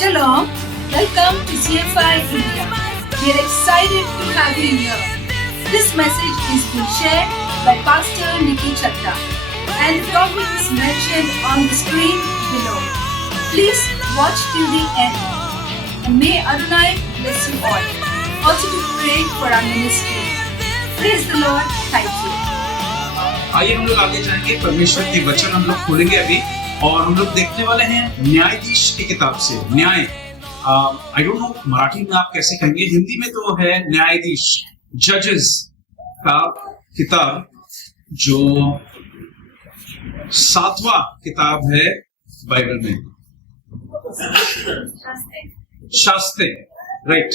Shalom, welcome to CFI India. We are excited to have you here. This message is being shared by Pastor Nikki Chadda and the topics mentioned on the screen below. Please watch till the end and may Adonai bless you all. Also to pray for our ministry. Praise the Lord. Thank you. आइए हम लोग आगे जाएंगे। परमेश्वर के वचन हम लोग खोलेंगे अभी और हम लोग देखने वाले हैं न्यायाधीश की किताब से। न्याय आई डोंट नो मराठी में आप कैसे कहेंगे, हिंदी में तो है न्यायाधीश, जजेस का किताब, जो 7वां किताब है बाइबल में। शास्ते, राइट,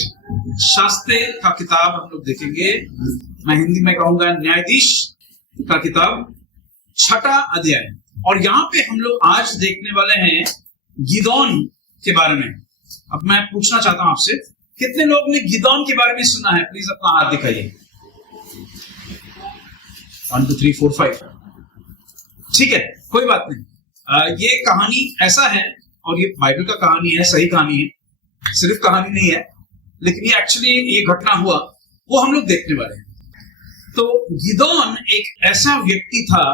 शास्ते का किताब हम लोग देखेंगे। मैं हिंदी में कहूंगा न्यायाधीश का किताब 6वां अध्याय। और यहाँ पे हम लोग आज देखने वाले हैं गिदोन के बारे में। अब मैं पूछना चाहता हूं आपसे, कितने लोग ने गिदोन के बारे में सुना है? प्लीज अपना हाथ दिखाइए। 1 2 3 4 5। ठीक है, कोई बात नहीं। ये कहानी ऐसा है, और ये बाइबल का कहानी है, सही कहानी है, सिर्फ कहानी नहीं है, लेकिन ये एक्चुअली ये घटना हुआ, वो हम लोग देखने वाले हैं। तो गिदोन एक ऐसा व्यक्ति था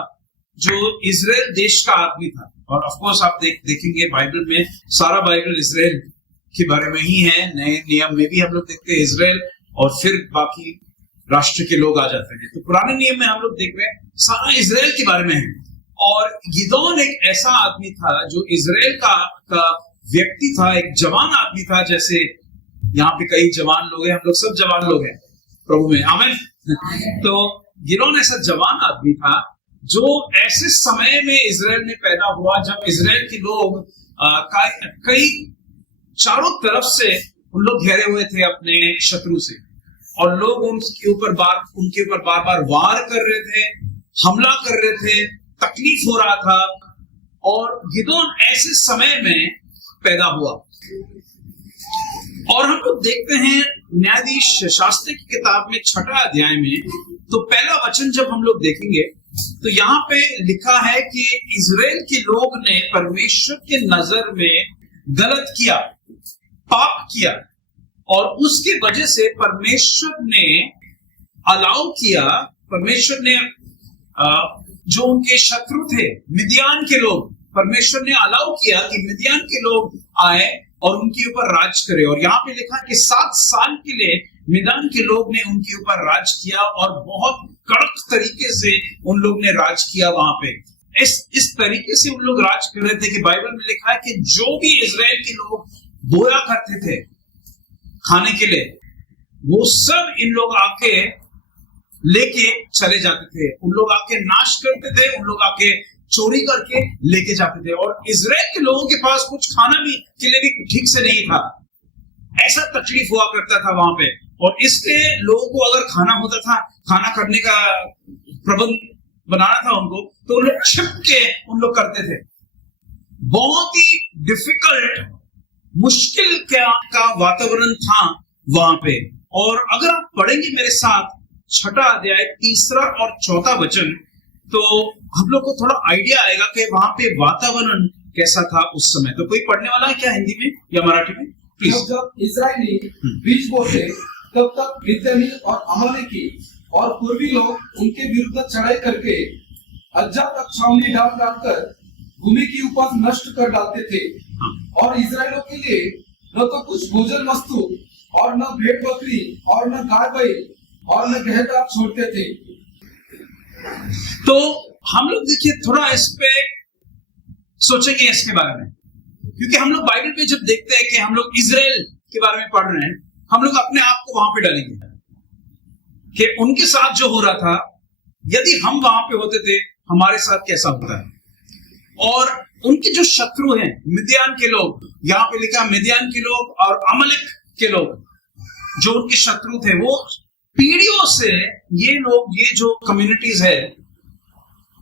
जो इजराइल देश का आदमी था। और ऑफ कोर्स आप देखेंगे बाइबल में, सारा बाइबल इजराइल के बारे में ही है। नए नियम में भी हम लोग देखते हैं इजराइल, और फिर बाकी राष्ट्र के लोग आ जाते हैं। तो पुराने नियम में हम लोग देख रहे हैं सारा इजराइल के बारे में है। और गिदोन एक ऐसा आदमी था जो इजराइल का व्यक्ति था, एक जवान आदमी था। जैसे यहाँ पे कई जवान लोग हैं, हम लोग सब जवान लोग हैं प्रभु में, आमीन। तो गिदोन ऐसा जवान आदमी था जो ऐसे समय में इजराइल में पैदा हुआ जब इजराइल के लोग कई चारों तरफ से उन लोग घेरे हुए थे अपने शत्रु से, और लोग उनके ऊपर बार बार वार कर रहे थे, हमला कर रहे थे, तकलीफ हो रहा था। और गिदोन ऐसे समय में पैदा हुआ। और हम लोग देखते हैं न्यायाधीश शास्त्र की किताब में 6वां अध्याय में, तो पहला वचन जब हम लोग देखेंगे तो यहाँ पे लिखा है कि इजराइल के लोग ने परमेश्वर के नजर में गलत किया, पाप किया, और उसकी वजह से परमेश्वर ने अलाउ किया, परमेश्वर ने जो उनके शत्रु थे मिद्यान के लोग, परमेश्वर ने अलाउ किया कि मिद्यान के लोग आए और उनके ऊपर राज करे। और यहाँ पे लिखा कि 7 साल के लिए मिद्यान के लोग ने उनके ऊपर राज किया, और बहुत कड़क तरीके से उन लोग ने राज किया वहां पे। इस तरीके से उन लोग राज कर रहे थे कि बाइबल में लिखा है कि जो भी इजराइल के लोग बोया करते थे खाने के लिए, वो सब इन लोग आके लेके चले जाते थे। उन लोग आके नाश करते थे, उन लोग आके चोरी करके लेके जाते थे। और इजराइल के लोगों के पास कुछ खाना भी के लिए भी ठीक से नहीं था, ऐसा तकलीफ हुआ करता था वहां पे। और इसलिए लोगों को अगर खाना होता था, खाना करने का प्रबंध बनाना था उनको, तो उन लोग छिप के उन लोग करते थे। बहुत ही डिफिकल्ट, मुश्किल का वातावरण था वहां पे। और अगर आप पढ़ेंगे मेरे साथ 6वां अध्याय 3 और 4 वचन, तो हम लोग को थोड़ा आइडिया आएगा कि वहां पे वातावरण कैसा था उस समय। तो कोई पढ़ने वाला है क्या हिंदी में या मराठी में? प्लीज। जब इजरायली बीज बोते तब तक मिद्यानी और अमालेकी और पूर्वी लोग उनके विरुद्ध चढ़ाई करके अज्जा तक छावनी डालकर भूमि की उपज नष्ट कर डालते थे। और इजरायलियों के लिए न तो कुछ भोजन वस्तु, और न भेड़ बकरी, और न गाय बैल, और न गहना छोड़ते थे। तो हम लोग देखिए थोड़ा इस पे सोचेंगे इसके बारे में, क्योंकि हम लोग बाइबल पे जब देखते हैं कि हम लोग इजराइल के बारे में पढ़ रहे हैं, हम लोग अपने आप को वहां पे डालेंगे कि उनके साथ जो हो रहा था, यदि हम वहां पे होते थे हमारे साथ कैसा होता है। और उनके जो शत्रु हैं मिद्यान के लोग, यहाँ पे लिखा मिद्यान के लोग और अमलेक के लोग जो उनके शत्रु थे, वो पीढ़ियों से ये लोग, ये जो कम्युनिटीज है,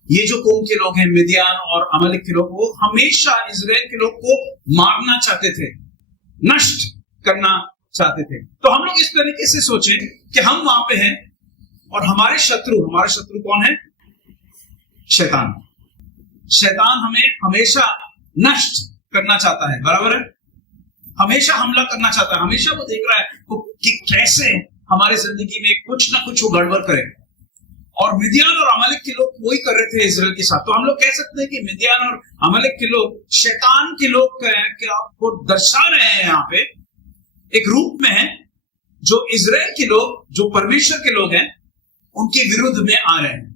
ये जो कौम के लोग हैं मिद्यान और अमलेक के लोग, वो हमेशा इजराइल के लोग को मारना चाहते थे, नष्ट करना चाहते थे। तो हम लोग इस तरीके से सोचे कि हम वहां पे हैं और हमारे शत्रु कौन है? शैतान। शैतान हमें हमेशा नष्ट करना चाहता है, बराबर है। हमेशा हमला करना चाहता है, हमेशा वो देख रहा है कि कैसे हमारे जिंदगी में कुछ ना कुछ वो गड़बड़ करे। और मिद्यान और अमालेक के लोग वही कर रहे थे इजराइल के साथ। तो हम लोग कह सकते हैं कि मिद्यान और अमालेक के लोग शैतान के लोग को दर्शा रहे हैं, यहाँ पे एक रूप में है जो इजराइल के लोग, जो परमेश्वर के लोग हैं, उनके विरुद्ध में आ रहे हैं।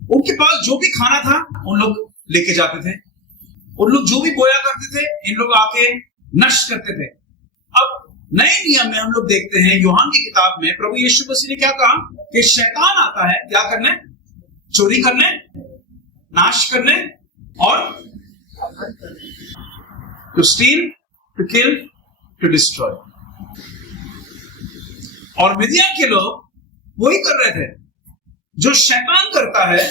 उनके पास जो भी खाना था उन लोग लेके जाते थे, उन लोग जो भी बोया करते थे इन लोग आके नष्ट करते थे। अब नए नियम में हम लोग देखते हैं यूहन्ना की किताब में प्रभु यीशु मसीह ने क्या कहा कि शैतान आता है क्या करने? चोरी करने, नाश करने और to steal, to kill, to destroy. और मिद्यान के लोग वही कर रहे थे जो शैतान करता है,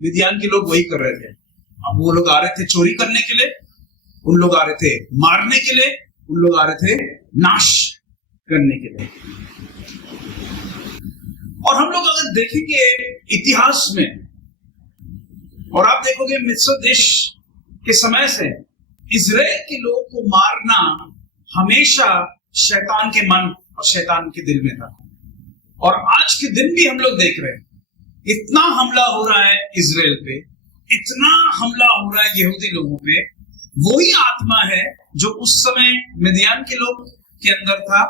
मिद्यान के लोग वही कर रहे थे। अब वो लोग आ रहे थे चोरी करने के लिए, उन लोग आ रहे थे मारने के लिए, उन लोग आ रहे थे नाश करने के लिए। और हम लोग अगर देखेंगे इतिहास में, और आप देखोगे मिस्र देश के समय से इजराइल के लोगों को मारना हमेशा शैतान के मन और शैतान के दिल में था। और आज के दिन भी हम लोग देख रहे हैं, इतना हमला हो रहा है इजराइल पे, इतना हमला हो रहा है यहूदी लोगों पे। वही आत्मा है जो उस समय मिद्यान के लोग के अंदर था,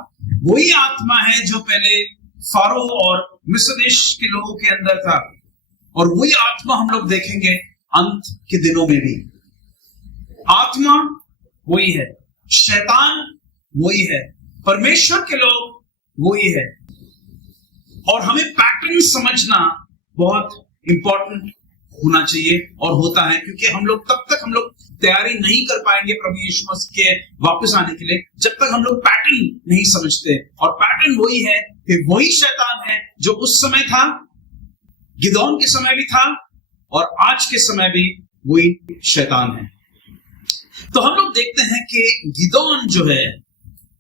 वही आत्मा है जो पहले फारो और मिस्र देश के लोगों के अंदर था, और वही आत्मा हम लोग देखेंगे अंत के दिनों में भी। आत्मा वही है, शैतान वही है, परमेश्वर के लोग वही है। और हमें पैटर्न समझना बहुत इंपॉर्टेंट होना चाहिए, और होता है, क्योंकि हम लोग तब तक हम लोग तैयारी नहीं कर पाएंगे प्रभु यीशु मसीह के वापस आने के लिए जब तक हम लोग पैटर्न नहीं समझते। और पैटर्न वही है कि वही शैतान है जो उस समय था, गिदोन के समय भी था, और आज के समय भी वही शैतान है। तो हम लोग देखते हैं कि गिदोन जो है,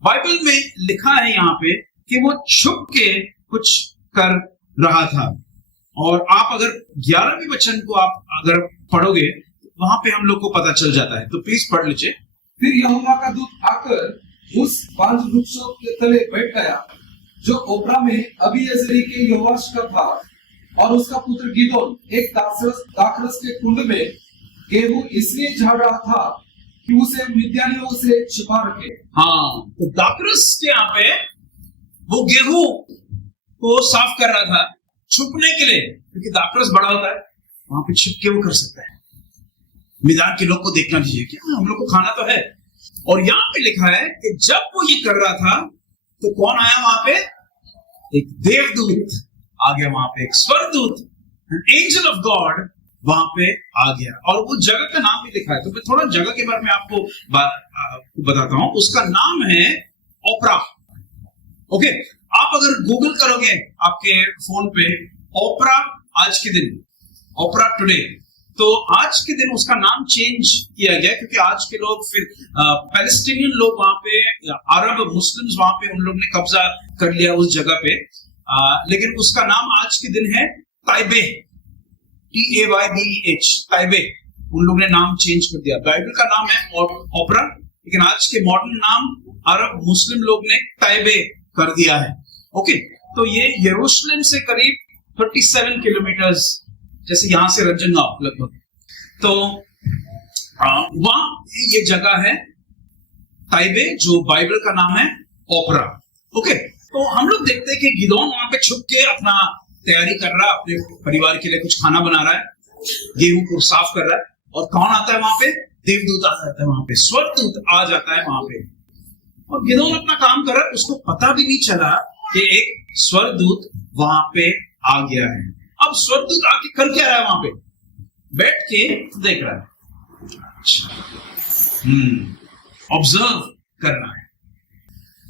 बाइबल में लिखा है यहाँ पे कि वो छुप के कुछ कर रहा था। और आप अगर 11वें वचन को आप अगर पढ़ोगे तो वहां पे हम लोग को पता चल जाता है, तो प्लीज पढ़ लीजिए। फिर यहोवा का दूत आकर उस 5 वृक्षों के तले बैठ गया जो ओप्रा में अबीएजेरी के योआश का था, और उसका पुत्र गिदोन एक दाखरस के कुंड में गेहूं इसलिए झाड़ रहा था कि उसे मिद्यानियों से छिपा रखे। हाँ, तो दाखरस के यहाँ पे वो गेहूं को साफ कर रहा था छुपने के लिए, क्योंकि दाखरस बड़ा होता है, वहां पे छिप के वो कर सकता है। मिद्यान के लोग को देखना चाहिए कि हम लोग को खाना तो है। और यहाँ पे लिखा है कि जब वो ये कर रहा था तो कौन आया वहां पे? एक देवदूत आ गया वहां पे, एक स्वर्गदूत, एंजल ऑफ गॉड वहां पे आ गया। और वो जगह का नाम भी लिखा है, तो मैं थोड़ा जगह के बारे में आपको बताता हूं। उसका नाम है ओप्रा। ओके, आप अगर गूगल करोगे आपके फोन पे ओप्रा आज के दिन, ओप्रा टुडे, तो आज के दिन उसका नाम चेंज किया गया, क्योंकि आज के लोग फिर पैलेस्टीनियन लोग वहां पे, अरब मुस्लिम्स वहां पे, उन लोग ने कब्जा कर लिया उस जगह पे। लेकिन उसका नाम आज के दिन है ताइबे, TAYBEH, ताइबे। उन लोग ने नाम चेंज कर दिया। बाइबल का नाम है ओप्रा, लेकिन आज के मॉडर्न नाम अरब मुस्लिम लोग ने ताइबे कर दिया है। ओके, तो ये यरूशलेम से करीब 37 किलोमीटर, जैसे यहां से रंजनगांव लगभग, तो वहां ये जगह है ताइबे, जो बाइबल का नाम है ओप्रा। ओके, तो हम लोग देखते हैं कि गिदोन वहां पे छुप के अपना तैयारी कर रहा है, अपने परिवार के लिए कुछ खाना बना रहा है, गेहूं को साफ कर रहा है। और कौन आता है वहां पे? देवदूत आ जाता है वहां पे, स्वर्गदूत आ जाता है वहां पे। और गिदोन अपना काम कर रहा है, उसको पता भी नहीं चला कि एक स्वर्गदूत वहां पे आ गया है। अब स्वर्गदूत आके कर क्या रहा है वहां पे? बैठ के देख रहा है, ऑब्जर्व कर रहा है।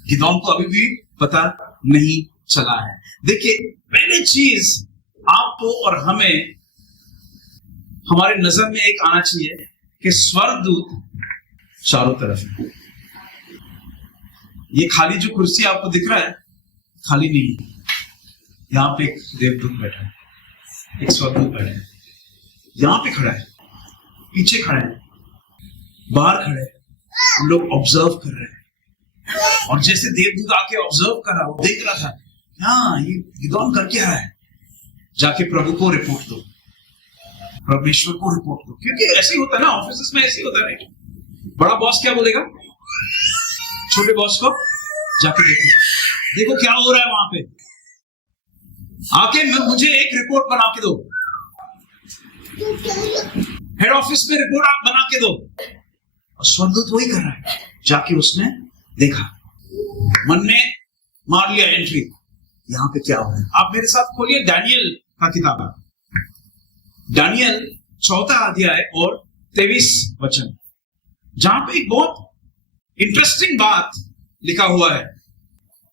गिदोन को अभी भी पता नहीं चला है। देखिए, पहली चीज आपको और हमें, हमारे नजर में एक आना चाहिए कि स्वर्गदूत चारों तरफ है। ये खाली जो कुर्सी आपको दिख रहा है, खाली नहीं है। यहां पे एक देवदूत बैठा है, एक स्वर्गदूत बैठा है, यहां पे खड़ा है, पीछे खड़ा है, बाहर खड़े हैं, लोग ऑब्जर्व कर रहे हैं और जैसे देवदूत आके ऑब्जर्व कर रहा, वो देख रहा था, हाँ ये गिदोन कर क्या रहा है, जाके प्रभु को रिपोर्ट दो, परमेश्वर को रिपोर्ट दो। क्योंकि ऐसे ही होता है ना, ऑफिस में ऐसे ही होता है। बड़ा बॉस क्या बोलेगा छोटे बॉस को, जाके देखो क्या हो रहा है वहां पे, आके मुझे एक रिपोर्ट बना के दो, हेड ऑफिस में रिपोर्ट आप बना के दो। और स्वर्गदूत वही कर रहा है, जाके उसने देखा, मन में मार लिया एंट्री, यहां पे क्या हो रहा है। आप मेरे साथ खोलिए दानियल का किताब, दानियल 4 अध्याय और 23 वचन, जहां पे एक बहुत इंटरेस्टिंग बात लिखा हुआ है।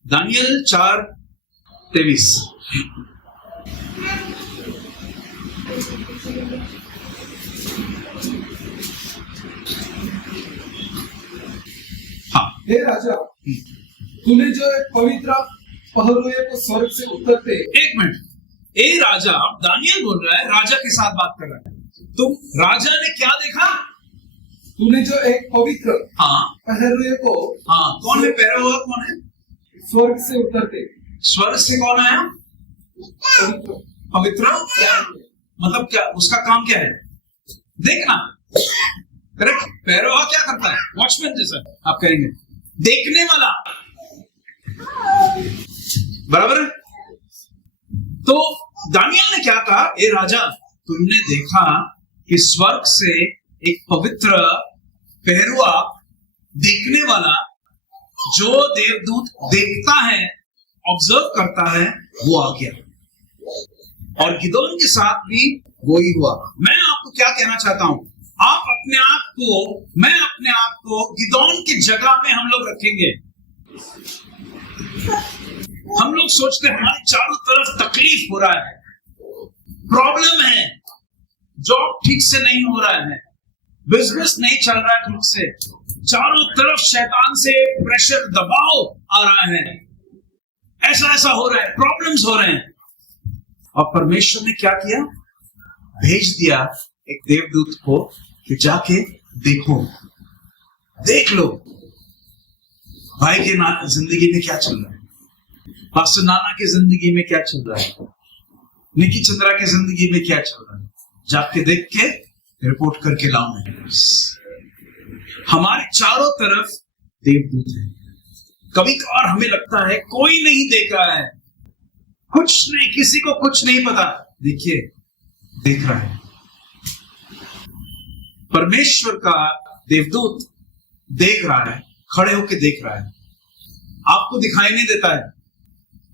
दानियल 4:23। हाँ, हे राजा, तूने जो एक पवित्र पहरुए को स्वर्ग से उतरते। एक मिनट, ए राजा, दानियल बोल रहा है, राजा के साथ बात कर रहा है। तो राजा ने क्या देखा? तूने जो एक पवित्र पहरुए को, हाँ कौन है पहरा हुआ, कौन है? स्वर्ग से उतरते। स्वर्ग से कौन आया? पवित्र मतलब क्या, उसका काम क्या है? देखना, करेक्ट। पैरोहा क्या करता है? वॉचमैन जैसा आप कहेंगे, देखने वाला, बराबर है। तो दानियल ने क्या कहा? ए राजा, तुमने देखा कि स्वर्ग से एक पवित्र पहरुआ, देखने वाला, जो देवदूत देखता है, ऑब्जर्व करता है, वो आ गया। और गिदोन के साथ भी वही हुआ। मैं आपको क्या कहना चाहता हूं, आप अपने आप को, मैं अपने आप को गिदोन की जगह में हम लोग रखेंगे। हम लोग सोचते हैं हमारे चारों तरफ तकलीफ हो रहा है, प्रॉब्लम है, जॉब ठीक से नहीं हो रहा है, बिजनेस नहीं चल रहा है ठीक से, चारों तरफ शैतान से प्रेशर, दबाव आ रहा है, ऐसा ऐसा हो रहा है, प्रॉब्लम्स हो रहे हैं। और परमेश्वर ने क्या किया? भेज दिया एक देवदूत को कि जाके देखो, देख लो भाई के जिंदगी में क्या चल रहा है, पास्टर नाना की जिंदगी में क्या चल रहा है, निकी चंद्रा की जिंदगी में क्या चल रहा है, जाके देख के रिपोर्ट करके लाओ। हमारे चारों तरफ देवदूत है। कभी कभार हमें लगता है कोई नहीं देख रहा है, कुछ नहीं, किसी को कुछ नहीं पता। देखिए, देख रहा है। परमेश्वर का देवदूत देख रहा है, खड़े होके देख रहा है। आपको दिखाई नहीं देता है,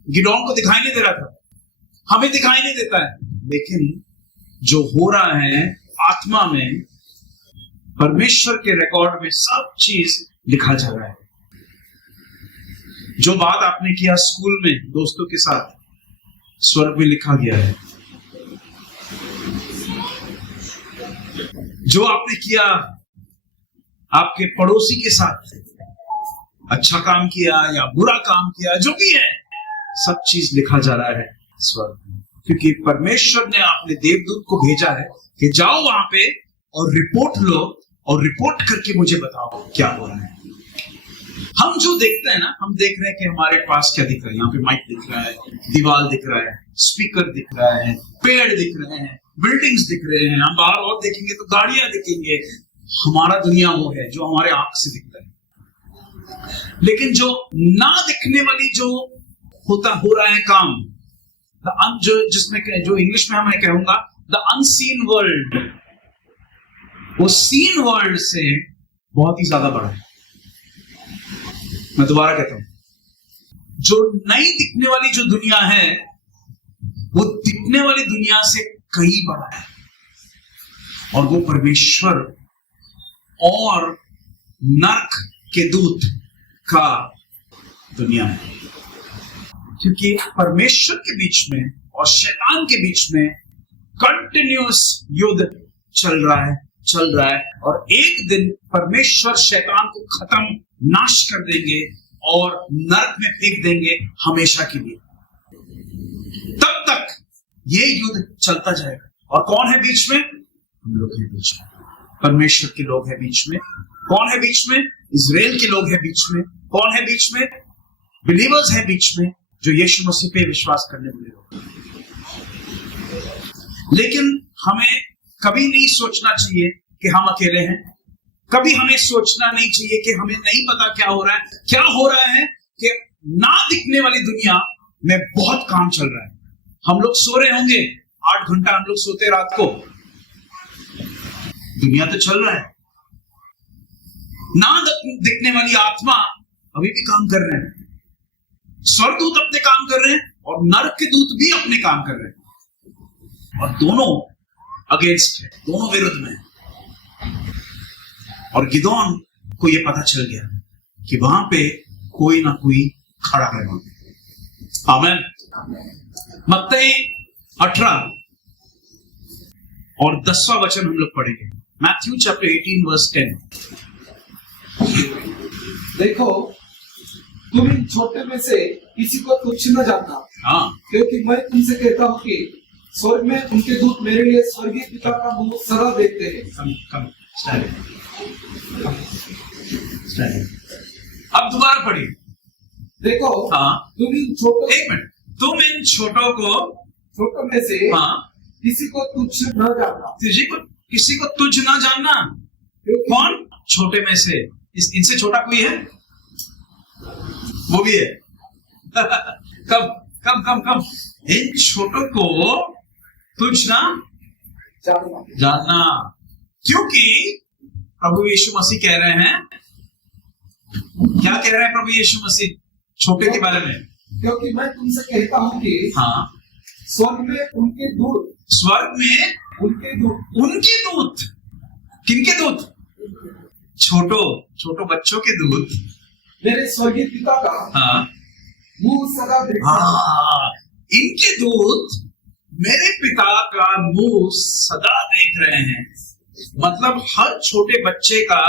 गिदोन को दिखाई नहीं दे रहा था, हमें दिखाई नहीं देता है, लेकिन जो हो रहा है आत्मा में, परमेश्वर के रिकॉर्ड में सब चीज लिखा जा रहा है। जो बात आपने किया स्कूल में दोस्तों के साथ, स्वर्ग में लिखा गया है। जो आपने किया आपके पड़ोसी के साथ, अच्छा काम किया या बुरा काम किया, जो भी है, सब चीज लिखा जा रहा है स्वर्ग में। क्योंकि परमेश्वर ने अपने देवदूत को भेजा है कि जाओ वहां पे और रिपोर्ट लो, और रिपोर्ट करके मुझे बताओ क्या हो रहा है। हम जो देखते हैं ना, हम देख रहे हैं कि हमारे पास क्या दिख रहा है, यहाँ पे माइक दिख रहा है, दीवार दिख रहा है, स्पीकर दिख रहा है, पेड़ दिख रहे हैं, बिल्डिंग्स दिख रहे हैं। हम बाहर और देखेंगे तो गाड़ियां दिखेंगे। हमारा दुनिया वो है जो हमारे आंख से दिखता है। लेकिन जो ना दिखने वाली जो हो रहा है काम, जो जिसमें जो इंग्लिश में मैं कहूंगा द अनसीन वर्ल्ड, वो सीन वर्ल्ड से बहुत ही ज्यादा बड़ा है। मैं दोबारा कहता हूं, जो नहीं दिखने वाली जो दुनिया है, वो दिखने वाली दुनिया से कहीं बड़ा है। और वो परमेश्वर और नरक के दूत का दुनिया है। क्योंकि परमेश्वर के बीच में और शैतान के बीच में कंटिन्यूअस युद्ध चल रहा है, और एक दिन परमेश्वर शैतान को खत्म, नाश कर देंगे और नरक में फेंक देंगे हमेशा के लिए। तब तक ये युद्ध चलता जाएगा। और कौन है बीच में? हम लोग हैं बीच में, परमेश्वर के लोग हैं बीच में। कौन है बीच में? इजराइल के लोग हैं बीच में। कौन है बीच में? बिलीवर्स है बीच में, जो यीशु मसीह पे विश्वास करने वाले लोग। लेकिन हमें कभी नहीं सोचना चाहिए कि हम अकेले हैं। कभी हमें सोचना नहीं चाहिए कि हमें नहीं पता क्या हो रहा है। क्या हो रहा है कि ना दिखने वाली दुनिया में बहुत काम चल रहा है। हम लोग सो रहे होंगे, 8 घंटा हम लोग सोते रात को, दुनिया तो चल रहा है। ना दिखने वाली आत्मा अभी भी काम कर रहे हैं। स्वर्गदूत अपने काम कर रहे हैं और नरक के दूत भी अपने काम कर रहे हैं, और दोनों अगेंस्ट है, दोनों विरुद्ध में है। और गिदोन को यह पता चल गया कि वहां पे कोई ना कोई खड़ा है वहां पे। आमीन। मत्ती 18 और 10वां वचन हम लोग पढ़ेंगे। Matthew chapter 18 verse 10। देखो, तुम इन छोटे में से किसी को तुच्छ न जानना, क्योंकि मैं तुमसे कहता हूँ कि स्वर्ग में उनके दूत मेरे लिए स्वर्गीय पिता का मुंह सदा देखते हैं। अब दोबारा पढ़िए। देखो, तुम इन छोटों, एक मिनट, तुम इन छोटों में से किसी को तुच्छ न जानना, किसी को तुच्छ न जानना। कौन? छोटे में से। इनसे छोटा कोई है? वो भी है। कम इन छोटों को तुच्छ ना जानना, क्योंकि प्रभु यीशु मसीह कह रहे हैं, क्या कह रहे हैं प्रभु यीशु मसीह छोटे के बारे में? क्योंकि मैं तुमसे कहता हूँ कि स्वर्ग में उनके दूत, किनके दूत? छोटो बच्चों के दूत मेरे स्वर्गीय पिता का मुंह सदा देखते हैं। इनके दूत मेरे पिता का मुंह सदा देख रहे हैं। मतलब हर छोटे बच्चे का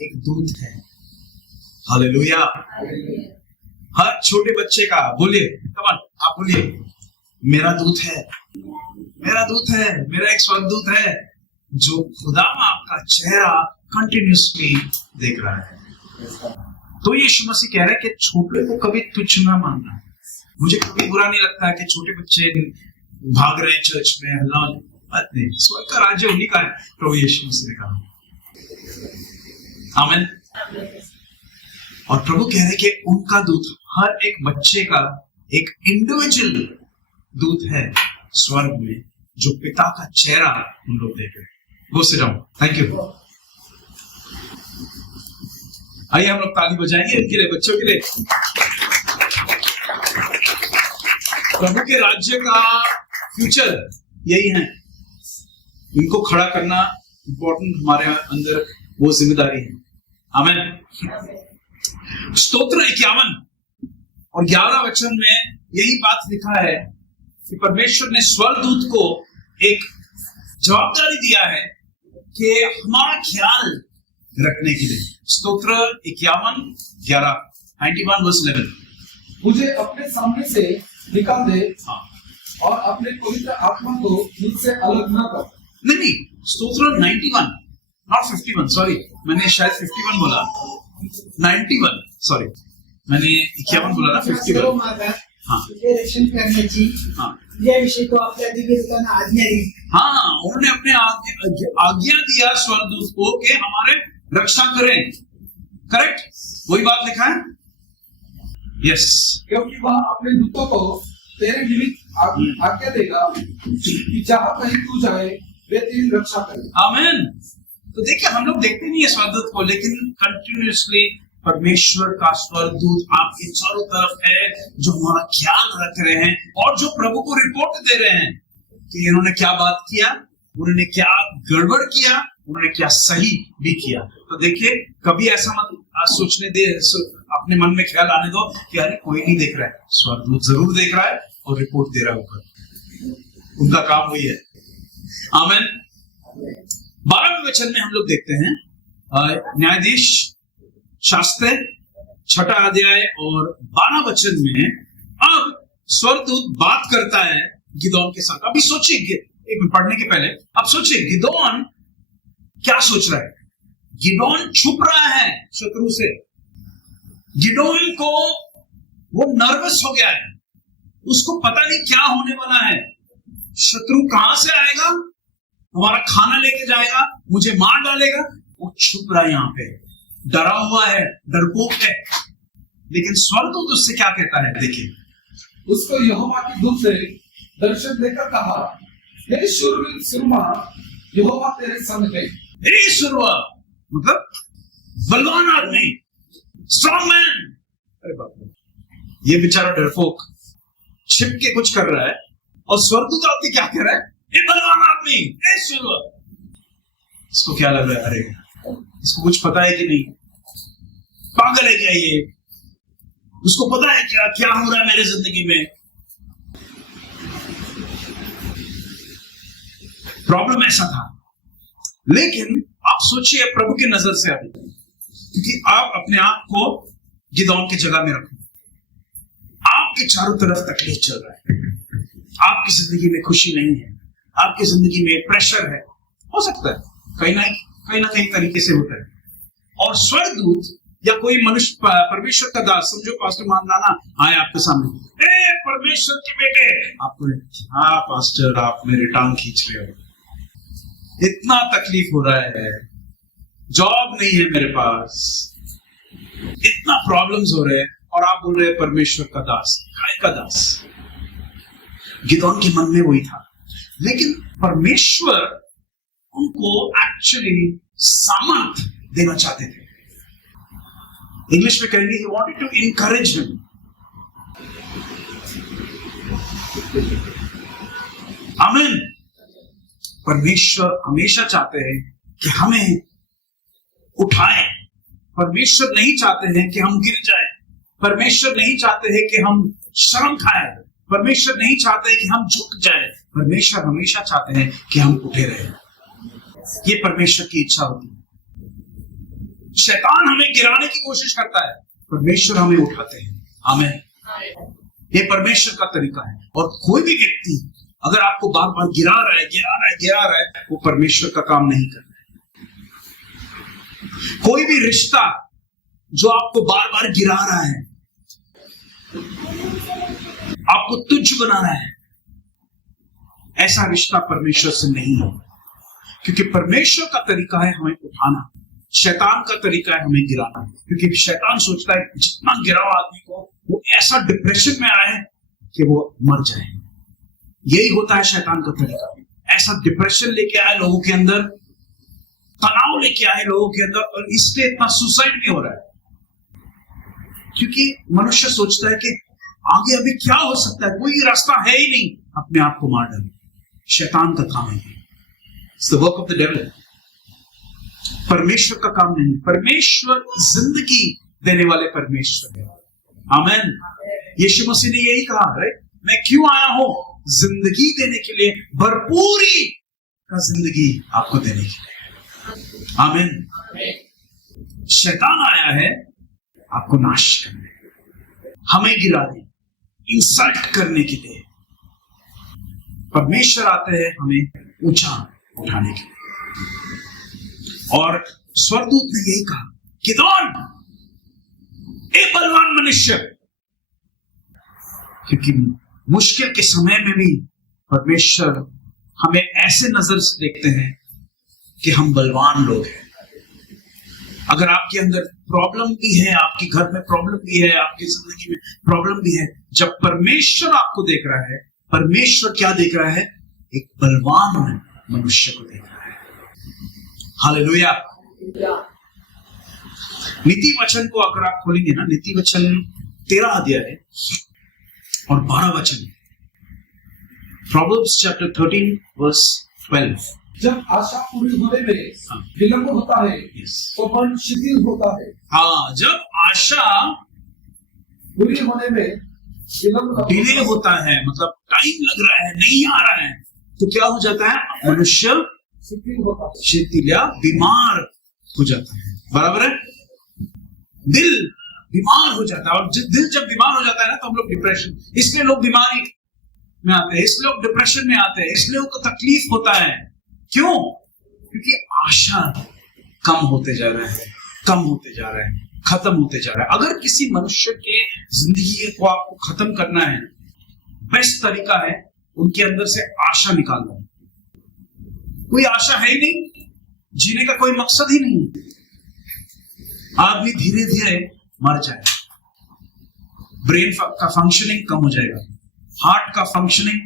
एक दूत है। हालेलुया। हर छोटे बच्चे का, बोलिए, कमान आप बोलिए, मेरा दूत है, मेरा एक स्वर्गदूत है जो खुदा आपका चेहरा कंटिन्यूसली देख रहा है। तो यीशु मसीह कह रहा है कि छोटे को कभी तुच्छ ना मानना। मुझे कभी बुरा नहीं लगता है कि छोटे बच्चे भाग रहे हैं चर्च में, बात नहीं, स्वर्ग का राज्य उन्हीं का है, प्रभु यीशु मसीह ने कहा। आमीन। और प्रभु कह रहे हैं कि उनका दूत, हर एक बच्चे का एक इंडिविजुअल दूत है स्वर्ग में, जो पिता का चेहरा उन लोग देख रहे हैं। Go sit down. Thank you. आइए हम लोग ताली बजाएंगे इनके लिए, बच्चों के लिए। प्रभु के राज्य का फ्यूचर यही है। इनको खड़ा करना इंपॉर्टेंट, हमारे अंदर वो जिम्मेदारी है। आमीन। स्तोत्र 51 और 11 वचन में यही बात लिखा है कि परमेश्वर ने स्वर्गदूत को एक जवाबदारी दिया है कि हमारा ख्याल रखने के लिए। स्तोत्र 51:11, 91 वर्स 11। मुझे अपने सामने से निकाल दे और अपने पवित्र आत्मा को मुझसे अलग न कर। नहीं, स्तोत्र 91 नॉट 51, सॉरी, मैंने शायद 51 बोला, 91, सॉरी, मैंने 51 बोला ना, 51। रक्षण करण्याची या विषयी तो आपल्या दिव्यदूतांना आज्ञा दी। उन्होंने अपने आज्ञा दिया स्वर्गदूत को कि हमारे रक्षा करें। करेक्ट, वही बात लिखा है। यस, क्योंकि वह अपने दूतों को तेरे निमित्त आज्ञा देगा कि जहां कहीं तू जाए वे तेरी रक्षा करें। आमीन। तो देखिए, हम लोग देखते नहीं है स्वर्गदूत को, लेकिन कंटिन्यूअसली परमेश्वर का स्वर्गदूत आपके चारों तरफ है, जो हमारा ख्याल रख रहे हैं और जो प्रभु को रिपोर्ट दे रहे हैं कि इन्होंने क्या बात किया, उन्होंने क्या गड़बड़ किया, उन्होंने क्या सही भी किया। तो देखिए, कभी ऐसा मत सोचने दे, अपने मन में ख्याल आने दो कि अरे कोई नहीं देख रहा है। स्वर्गदूत जरूर देख रहा है और रिपोर्ट दे रहा है ऊपर। उनका काम वही है। आमीन। 12वें वचन में हम लोग देखते हैं न्यायाधीश शास्त्र 6 अध्याय और 12 वचन में अब स्वर्गदूत बात करता है गिदोन के साथ। अभी सोचिए, एक मिनट पढ़ने के पहले अब सोचिए गिदोन क्या सोच रहा है। गिदोन छुप रहा है शत्रु से। गिदोन को वो नर्वस हो गया है, उसको पता नहीं क्या होने वाला है। शत्रु कहां से आएगा, हमारा खाना लेके जाएगा, मुझे मार डालेगा। वो छुप रहा है यहां पे, डरा हुआ है, डरपोक है। लेकिन स्वर्गदूत उससे क्या कहता है, देखिए। उसको यहोवा की दूत ने दर्शन देकर कहा, हे शूरवीर सुरमा, यहोवा तेरे संग है। हे सुरवा मतलब बलवान आदमी, स्ट्रॉन्ग मैन। अरे बाप रे, ये बेचारा डरपोक छिप के कुछ कर रहा है और स्वर्गदूत आके क्या कह रहा है, ये बलवान आदमी, हे सुरवा। इसको क्या लग रहा है, अरे इसको कुछ पता है कि नहीं, पागल है क्या ये, उसको पता है क्या क्या हो रहा है मेरे जिंदगी में। प्रॉब्लम ऐसा था। लेकिन आप सोचिए प्रभु की नजर से अभी, क्योंकि आप अपने आप को गिदोन की जगह में रखो। आपके चारों तरफ तकलीफ चल रहा है, आपकी जिंदगी में खुशी नहीं है, आपकी जिंदगी में प्रेशर है, हो सकता है कहीं ना कहीं तरीके से होता है। और स्वर्गदूत या कोई मनुष्य, परमेश्वर का दास, समझो पास्टर मानदाना आए आपके सामने, ए परमेश्वर के बेटे, आपको हाँ पास्टर आप मेरी टांग खींच रहे हो, इतना तकलीफ हो रहा है, जॉब नहीं है मेरे पास, इतना प्रॉब्लम्स हो रहे हैं, और आप बोल रहे हैं परमेश्वर का दास। काय का दास? गिदोन के मन में वही था। लेकिन परमेश्वर उनको एक्चुअली सामर्थ देना चाहते थे। इंग्लिश में कहेंगे he wanted to encourage him। आमीन। परमेश्वर हमेशा चाहते हैं कि हमें उठाएं। परमेश्वर नहीं चाहते हैं कि हम गिर जाएं। परमेश्वर नहीं चाहते हैं कि हम शर्म खाएं। परमेश्वर नहीं चाहते हैं कि हम झुक जाएं। परमेश्वर हमेशा चाहते हैं कि हम उठे रहें। ये परमेश्वर की इच्छा होती है। शैतान हमें गिराने की कोशिश करता है, परमेश्वर हमें उठाते हैं। आमीन। ये परमेश्वर का तरीका है। और कोई भी व्यक्ति अगर आपको बार बार गिरा रहा है, वो परमेश्वर का काम नहीं कर रहा है। कोई भी रिश्ता जो आपको बार बार गिरा रहा है, आपको तुच्छ बना रहा है, ऐसा रिश्ता परमेश्वर से नहीं है। क्योंकि परमेश्वर का तरीका है हमें उठाना, शैतान का तरीका है हमें गिराना। क्योंकि शैतान सोचता है जितना गिराओ आदमी को, वो ऐसा डिप्रेशन में आए कि वो मर जाए। यही होता है शैतान का तरीका। ऐसा डिप्रेशन लेके आए लोगों के अंदर, तनाव लेके आए लोगों के अंदर, और इसलिए इतना सुसाइड भी हो रहा है। क्योंकि मनुष्य सोचता है कि आगे अभी क्या हो सकता है, कोई रास्ता है ही नहीं, अपने आप को मार डाले। शैतान का काम है, it's the work of the devil. परमेश्वर का काम नहीं। परमेश्वर जिंदगी देने वाले परमेश्वर है। आमीन। यीशु मसीह ने यही कहा, राइट, मैं क्यों आया हूं, जिंदगी देने के लिए, भरपूरी का जिंदगी आपको देने के लिए। आमीन। शैतान आया है आपको नाश करने, हमें गिराने, इंसल्ट करने के लिए। परमेश्वर आते हैं हमें ऊंचा उठाने के लिए। और स्वर्गदूत ने यही कहा, गिदोन ए बलवान मनुष्य। क्योंकि मुश्किल के समय में भी परमेश्वर हमें ऐसे नजर से देखते हैं कि हम बलवान लोग हैं। अगर आपके अंदर प्रॉब्लम भी है, आपके घर में प्रॉब्लम भी है, आपकी जिंदगी में प्रॉब्लम भी है, जब परमेश्वर आपको देख रहा है, परमेश्वर क्या देख रहा है, एक बलवान मनुष्य को देख रहा है। हालेलुया। नीति वचन को अगर आप खोलेंगे ना, नीति वचन 13 अध्याय और 12 वचन, Proverbs chapter 13 verse 12। जब आशा पूरी होने में विलंब होता है, तो मन शिथिल होता है। हाँ, जब आशा पूरी होने में विलंब डिले होता है, मतलब टाइम लग रहा है, नहीं आ रहा है, तो क्या हो जाता है, मनुष्य शिथिल होता है, शिथिल या बीमार हो जाता है। बराबर है, दिल बीमार हो जाता है। और दिल जब बीमार हो जाता है ना, तो हम लोग डिप्रेशन, इसलिए लोग बीमारी में आते हैं, इसलिए लोग डिप्रेशन में आते हैं, इसलिए उनको तकलीफ होता है। क्यों? क्योंकि आशा कम होते जा रहा है, कम होते जा रहा है, खत्म होते जा रहा है। अगर किसी मनुष्य के जिंदगी को आपको खत्म करना है, बेस्ट तरीका है उनके अंदर से आशा निकालना। कोई आशा है ही नहीं, जीने का कोई मकसद ही नहीं, आदमी धीरे धीरे मर जाएगा, ब्रेन का फंक्शनिंग कम हो जाएगा, हार्ट का फंक्शनिंग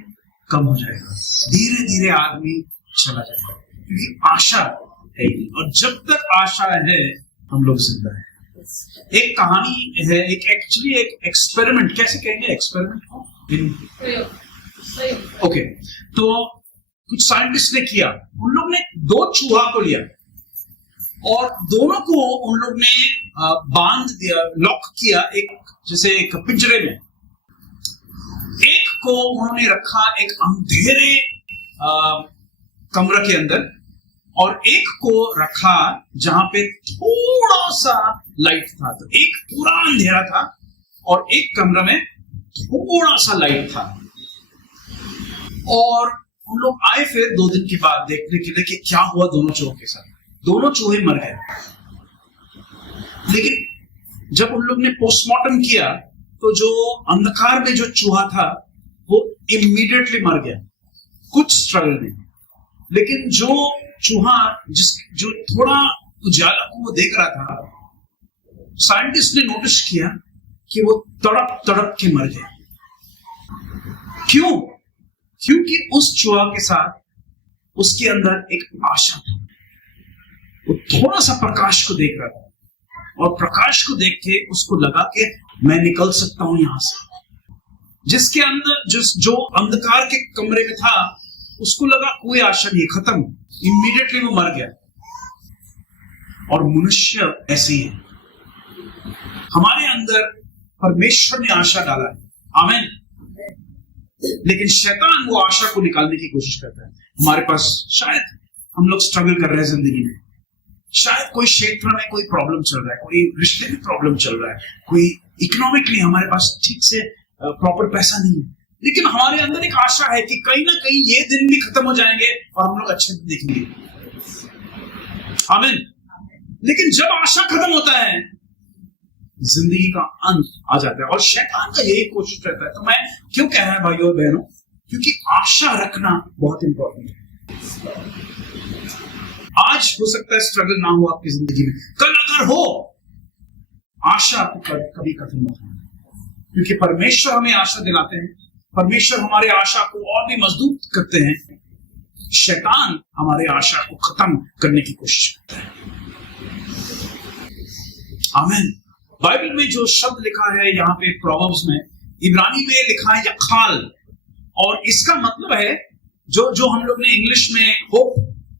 कम हो जाएगा, धीरे धीरे आदमी चला जाएगा, क्योंकि आशा है ही नहीं। और जब तक आशा है हम लोग जिंदा है। एक कहानी है, एक एक्चुअली एक एक्सपेरिमेंट, कैसे कहेंगे एक्सपेरिमेंट को, ओके, तो कुछ साइंटिस्ट ने किया, उन लोग ने 2 चूहा को लिया और दोनों को उन लोग ने बांध दिया, लॉक किया एक जैसे एक पिंजरे में। एक को उन्होंने रखा एक अंधेरे कमरे के अंदर और एक को रखा जहां पे थोड़ा सा लाइट था। तो एक पूरा अंधेरा था और एक कमरे में थोड़ा सा लाइट था। और उन लोग आए फिर 2 दिन के बाद देखने के लिए कि क्या हुआ दोनों चूहों के साथ। दोनों चूहे मर गए, लेकिन जब उन लोग ने पोस्टमार्टम किया तो जो अंधकार में जो चूहा था वो इमीडिएटली मर गया, कुछ स्ट्रगल नहीं। लेकिन जो चूहा जो थोड़ा उजाला को वो देख रहा था, साइंटिस्ट ने नोटिस किया कि वो तड़प तड़प के मर गया। क्यों? क्योंकि उस चूहा के साथ उसके अंदर एक आशा था। वो थोड़ा सा प्रकाश को देख रहा था और प्रकाश को देख के उसको लगा कि मैं निकल सकता हूं यहां से। जिसके अंदर जो अंधकार के कमरे में था उसको लगा कोई आशा नहीं, खत्म, इमीडिएटली वो मर गया। और मनुष्य ऐसे ही है, हमारे अंदर परमेश्वर ने आशा डाला है, आमीन। लेकिन शैतान वो आशा को निकालने की कोशिश करता है। हमारे पास शायद हम लोग स्ट्रगल कर रहे हैं जिंदगी में, शायद कोई क्षेत्र में कोई प्रॉब्लम चल रहा है, कोई रिश्ते में प्रॉब्लम चल रहा है, कोई इकोनॉमिकली हमारे पास ठीक से प्रॉपर पैसा नहीं है, लेकिन हमारे अंदर एक आशा है कि कहीं ना कहीं ये दिन भी खत्म हो जाएंगे और हम लोग अच्छे दिन देखेंगे, आमीन। लेकिन जब आशा खत्म होता है जिंदगी का अंत आ जाता है। और शैतान का यही कोशिश रहता है। तो मैं क्यों कह रहा है भाइयों और बहनों, क्योंकि आशा रखना बहुत इंपॉर्टेंट है। आज हो सकता है स्ट्रगल ना हो आपकी जिंदगी में, कल अगर हो, आशा कभी खत्म नहीं होती, क्योंकि परमेश्वर हमें आशा दिलाते हैं, परमेश्वर हमारे आशा को और भी मजबूत करते हैं। शैतान हमारे आशा को खत्म करने की कोशिश करता है, आमीन। बाइबल में जो शब्द लिखा है यहाँ पे प्रोवर्ब्स में, इब्रानी में लिखा है यखाल, और इसका मतलब है जो हम लोग ने इंग्लिश में होप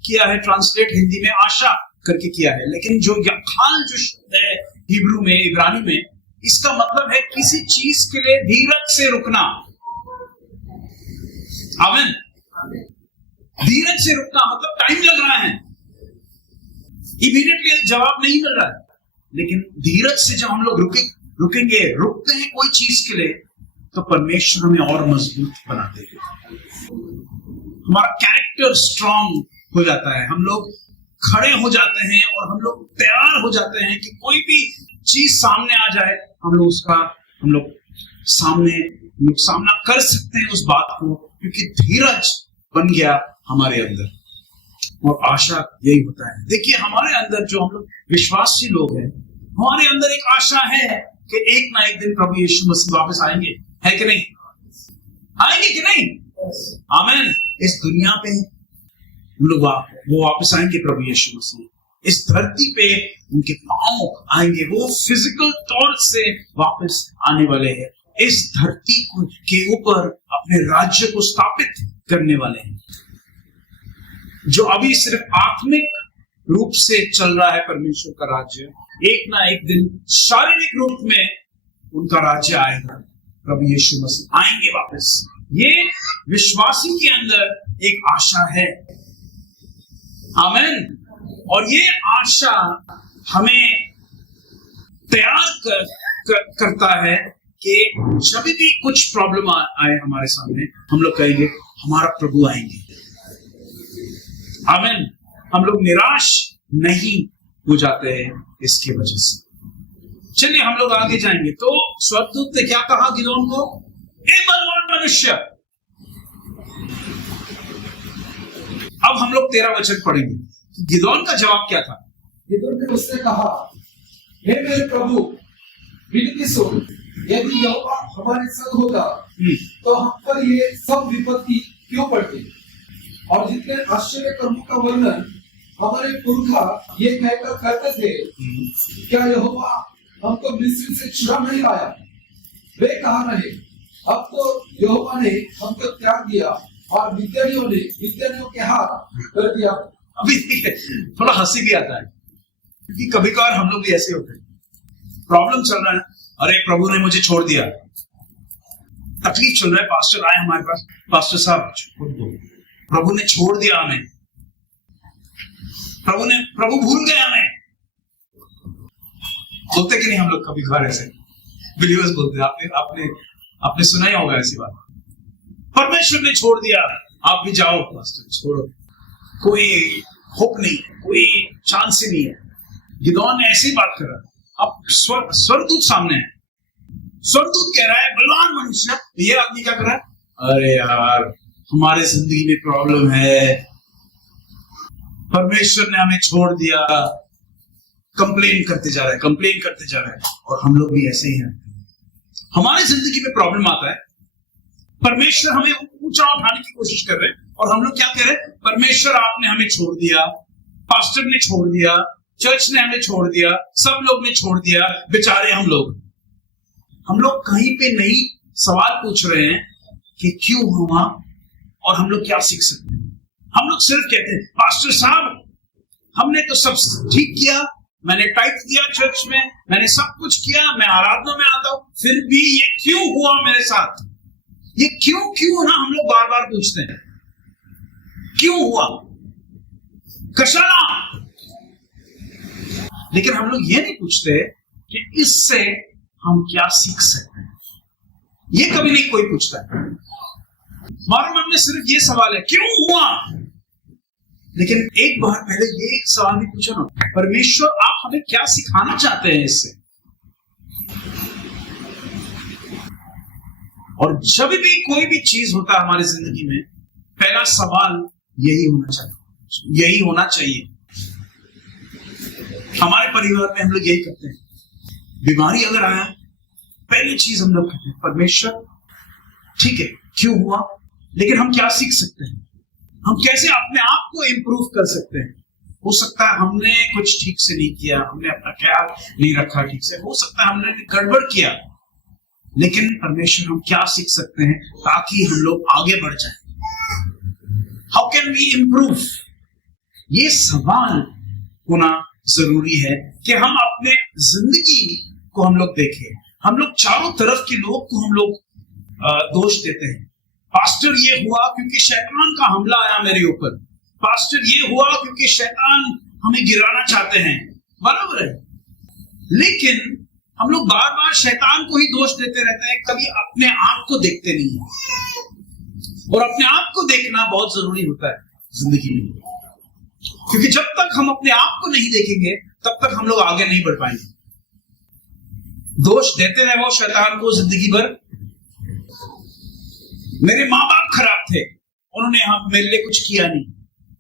किया है, ट्रांसलेट हिंदी में आशा करके किया है, लेकिन जो यखाल जो शब्द है हिब्रू में, इब्रानी में, इसका मतलब है किसी चीज के लिए धीरज से रुकना, आमीन। धीरज से रुकना मतलब टाइम लग रहा है, इमीडिएटली जवाब नहीं मिल रहा है, लेकिन धीरज से जब हम लोग रुकते हैं कोई चीज के लिए, तो परमेश्वर हमें और मजबूत बनाते हैं, हमारा कैरेक्टर स्ट्रांग हो जाता है, हम लोग खड़े हो जाते हैं और हम लोग तैयार हो जाते हैं कि कोई भी चीज सामने आ जाए, हम लोग सामना कर सकते हैं उस बात को, क्योंकि धीरज बन गया हमारे अंदर। और आशा यही होता है। देखिए हमारे अंदर जो हम लोग विश्वासी लोग हैं, हमारे अंदर एक आशा है कि एक ना एक दिन प्रभु यीशु मसीह वापस आएंगे, है कि नहीं? आएंगे कि नहीं? आमीन। इस दुनिया पे हम लोग वो वापस आएंगे, प्रभु यीशु मसीह इस धरती पे उनके पांव आएंगे, वो फिजिकल तौर से वापस आने वाले हैं, इस धरती के ऊपर अपने राज्य को स्थापित करने वाले हैं। जो अभी सिर्फ आत्मिक रूप से चल रहा है परमेश्वर का राज्य, एक ना एक दिन शारीरिक रूप में उनका राज्य आएगा, प्रभु यीशु मसीह आएंगे वापस। ये विश्वासी के अंदर एक आशा है, आमीन। और ये आशा हमें तैयार करता है कि जब भी कुछ प्रॉब्लम आए हमारे सामने, हम लोग कहेंगे हमारा प्रभु आएंगे, आमीन। हम लोग निराश नहीं हो जाते हैं इसकी वजह से। चलिए हम लोग आगे जाएंगे। तो स्वर्गदूत ने क्या कहा गिदोन को? ए बलवान मनुष्य। अब हम लोग 13 वचन पढ़ेंगे। गिदोन का जवाब क्या था? गिदोन ने उससे कहा, हे मेरे प्रभु, विनती सुन, यदि यहोवा हमारे संग होता तो हम पर ये सब विपत्ति क्यों पड़ती? और जितने आश्चर्य कर्मों का वर्णन हमारे पुरखा ये कहकर करते थे, क्या यहोवा हमको मिस्र से छुड़ा नहीं लाया? वे कहाँ रहे? अब तो यहोवा ने हमको त्याग दिया और मिद्यानियों के हाथ कर दिया। अभी थोड़ा हंसी भी आता है, क्योंकि कभी कभार हम लोग भी ऐसे होते हैं। प्रॉब्लम चल रहा है, अरे प्रभु ने मुझे छोड़ दिया, तकलीफ चल रहा है, पास्टर आए हमारे पास, पास्टर साहब प्रभु ने छोड़ दिया हमें, प्रभु भूल गए हमें। बोलते कि नहीं हम लोग कभी कभार ऐसे बिलीवर्स बोलते हैं। आपने सुना ही होगा ऐसी बात, परमेश्वर ने छोड़ दिया, आप भी जाओ पास्टर, छोड़ो, कोई होप नहीं, कोई चांस ही नहीं है। गिदोन ने ऐसी बात कर रहा है। अब स्वर्गदूत सामने है, स्वर्गदूत कह रहा है बलवान मनुष्य। ये आदमी क्या कर रहा है? अरे यार, हमारे जिंदगी में प्रॉब्लम है, परमेश्वर ने हमें छोड़ दिया, कंप्लेन करते जा रहा है। और हम लोग भी ऐसे ही हैं। हमारे जिंदगी में प्रॉब्लम आता है, परमेश्वर हमें ऊंचा उठाने की कोशिश कर रहे हैं, और हम लोग क्या कह रहे हैं? परमेश्वर आपने हमें छोड़ दिया, पास्टर ने छोड़ दिया, चर्च ने हमें छोड़ दिया, सब लोग ने छोड़ दिया, बेचारे हम लोग कहीं पे नहीं सवाल पूछ रहे हैं कि क्यों हुआ और हम लोग क्या सीख सकते हैं। हम लोग सिर्फ कहते हैं, पास्टर साहब हमने तो सब ठीक किया, मैंने टाइप दिया चर्च में, मैंने सब कुछ किया, मैं आराधना में आता हूं, फिर भी ये क्यों हुआ मेरे साथ? ये क्यों ना हम लोग बार बार पूछते हैं, क्यों हुआ, कशाला? लेकिन हम लोग ये नहीं पूछते कि इससे हम क्या सीख सकते हैं। ये कभी नहीं कोई पूछता है। हमारे मन में सिर्फ ये सवाल है, क्यों हुआ? लेकिन एक बार पहले ये एक सवाल भी पूछो ना, परमेश्वर आप हमें क्या सिखाना चाहते हैं इससे? और जब भी कोई भी चीज होता है हमारी जिंदगी में, पहला सवाल यही होना चाहिए। हमारे परिवार में हम लोग यही करते हैं। बीमारी अगर आया, पहली चीज हम लोग कहते हैं, परमेश्वर ठीक है क्यों हुआ, लेकिन हम क्या सीख सकते हैं, हम कैसे अपने आप को इंप्रूव कर सकते हैं। हो सकता है हमने कुछ ठीक से नहीं किया, हमने अपना ख्याल नहीं रखा ठीक से, हो सकता है हमने गड़बड़ किया, लेकिन परमेश्वर हम क्या सीख सकते हैं ताकि हम लोग आगे बढ़ जाए। How can we improve? ये सवाल होना जरूरी है कि हम अपने जिंदगी को हम लोग देखें। हम लोग चारों तरफ के लोग को हम लोग दोष देते हैं। पास्टर ये हुआ क्योंकि शैतान का हमला आया मेरे ऊपर, पास्टर ये हुआ क्योंकि शैतान हमें गिराना चाहते हैं, बराबर है। लेकिन हम लोग बार बार शैतान को ही दोष देते रहते हैं, कभी अपने आप को देखते नहीं है। और अपने आप को देखना बहुत जरूरी होता है जिंदगी में, क्योंकि जब तक हम अपने आप को नहीं देखेंगे तब तक हम लोग आगे नहीं बढ़ पाएंगे। दोष देते रहे वो शैतान को जिंदगी भर। मेरे माँ बाप खराब थे, उन्होंने मेरे लिए कुछ किया नहीं,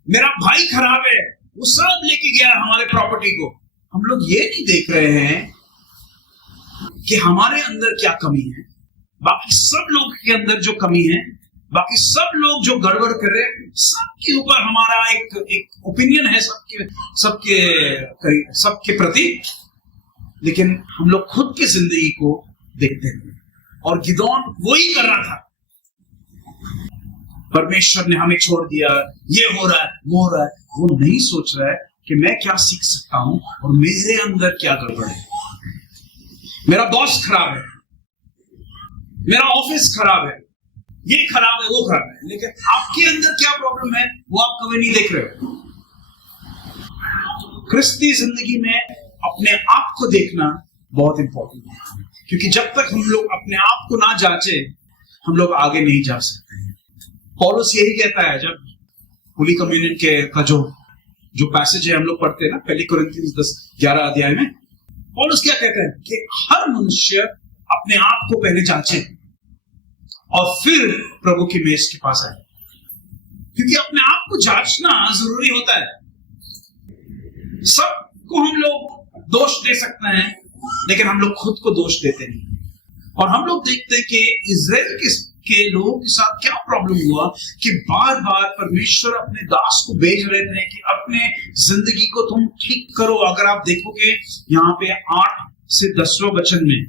मेरा भाई खराब है, वो सब लेके गया हमारे प्रॉपर्टी को। हम लोग ये नहीं देख रहे हैं कि हमारे अंदर क्या कमी है, बाकी सब लोग के अंदर जो कमी है, बाकी सब लोग जो गड़बड़ कर रहे हैं, सबके ऊपर हमारा एक ओपिनियन है सबके प्रति, लेकिन हम लोग खुद की जिंदगी को देखते हैं। और गिदोन वही कर रहा था। परमेश्वर ने हमें छोड़ दिया, ये हो रहा है, वो हो रहा है। वो नहीं सोच रहा है कि मैं क्या सीख सकता हूं और मेरे अंदर क्या गड़बड़ है। मेरा बॉस खराब है, मेरा ऑफिस खराब है, ये खराब है, वो खराब है, लेकिन आपके अंदर क्या प्रॉब्लम है वो आप कभी नहीं देख रहे हो। क्रिस्ती जिंदगी में अपने आप को देखना बहुत इंपॉर्टेंट है, क्योंकि जब तक हम लोग अपने आप को ना जांचे हम लोग आगे नहीं जा सकते हैं। पौलुस यही कहता है जब होली कम्युनियन का जो जो पैसेज है हम लोग पढ़ते हैं ना पहली कुरिन्थियंस 10-11 अध्याय में, पौलुस क्या कहते हैं कि हर मनुष्य अपने आप को पहले जांचे और फिर प्रभु की मेज के पास आए, क्योंकि अपने आप को जांचना जरूरी होता है। सबको हम लोग दोष दे सकते हैं, लेकिन हम लोग खुद को दोष देते नहीं। और हम लोग देखते हैं कि इजराइल के लोगों के साथ क्या प्रॉब्लम हुआ कि बार बार परमेश्वर अपने दास को भेज रहे थे कि अपने जिंदगी को तुम ठीक करो। अगर आप देखोगे यहाँ पे 8 से 10वें वचन में,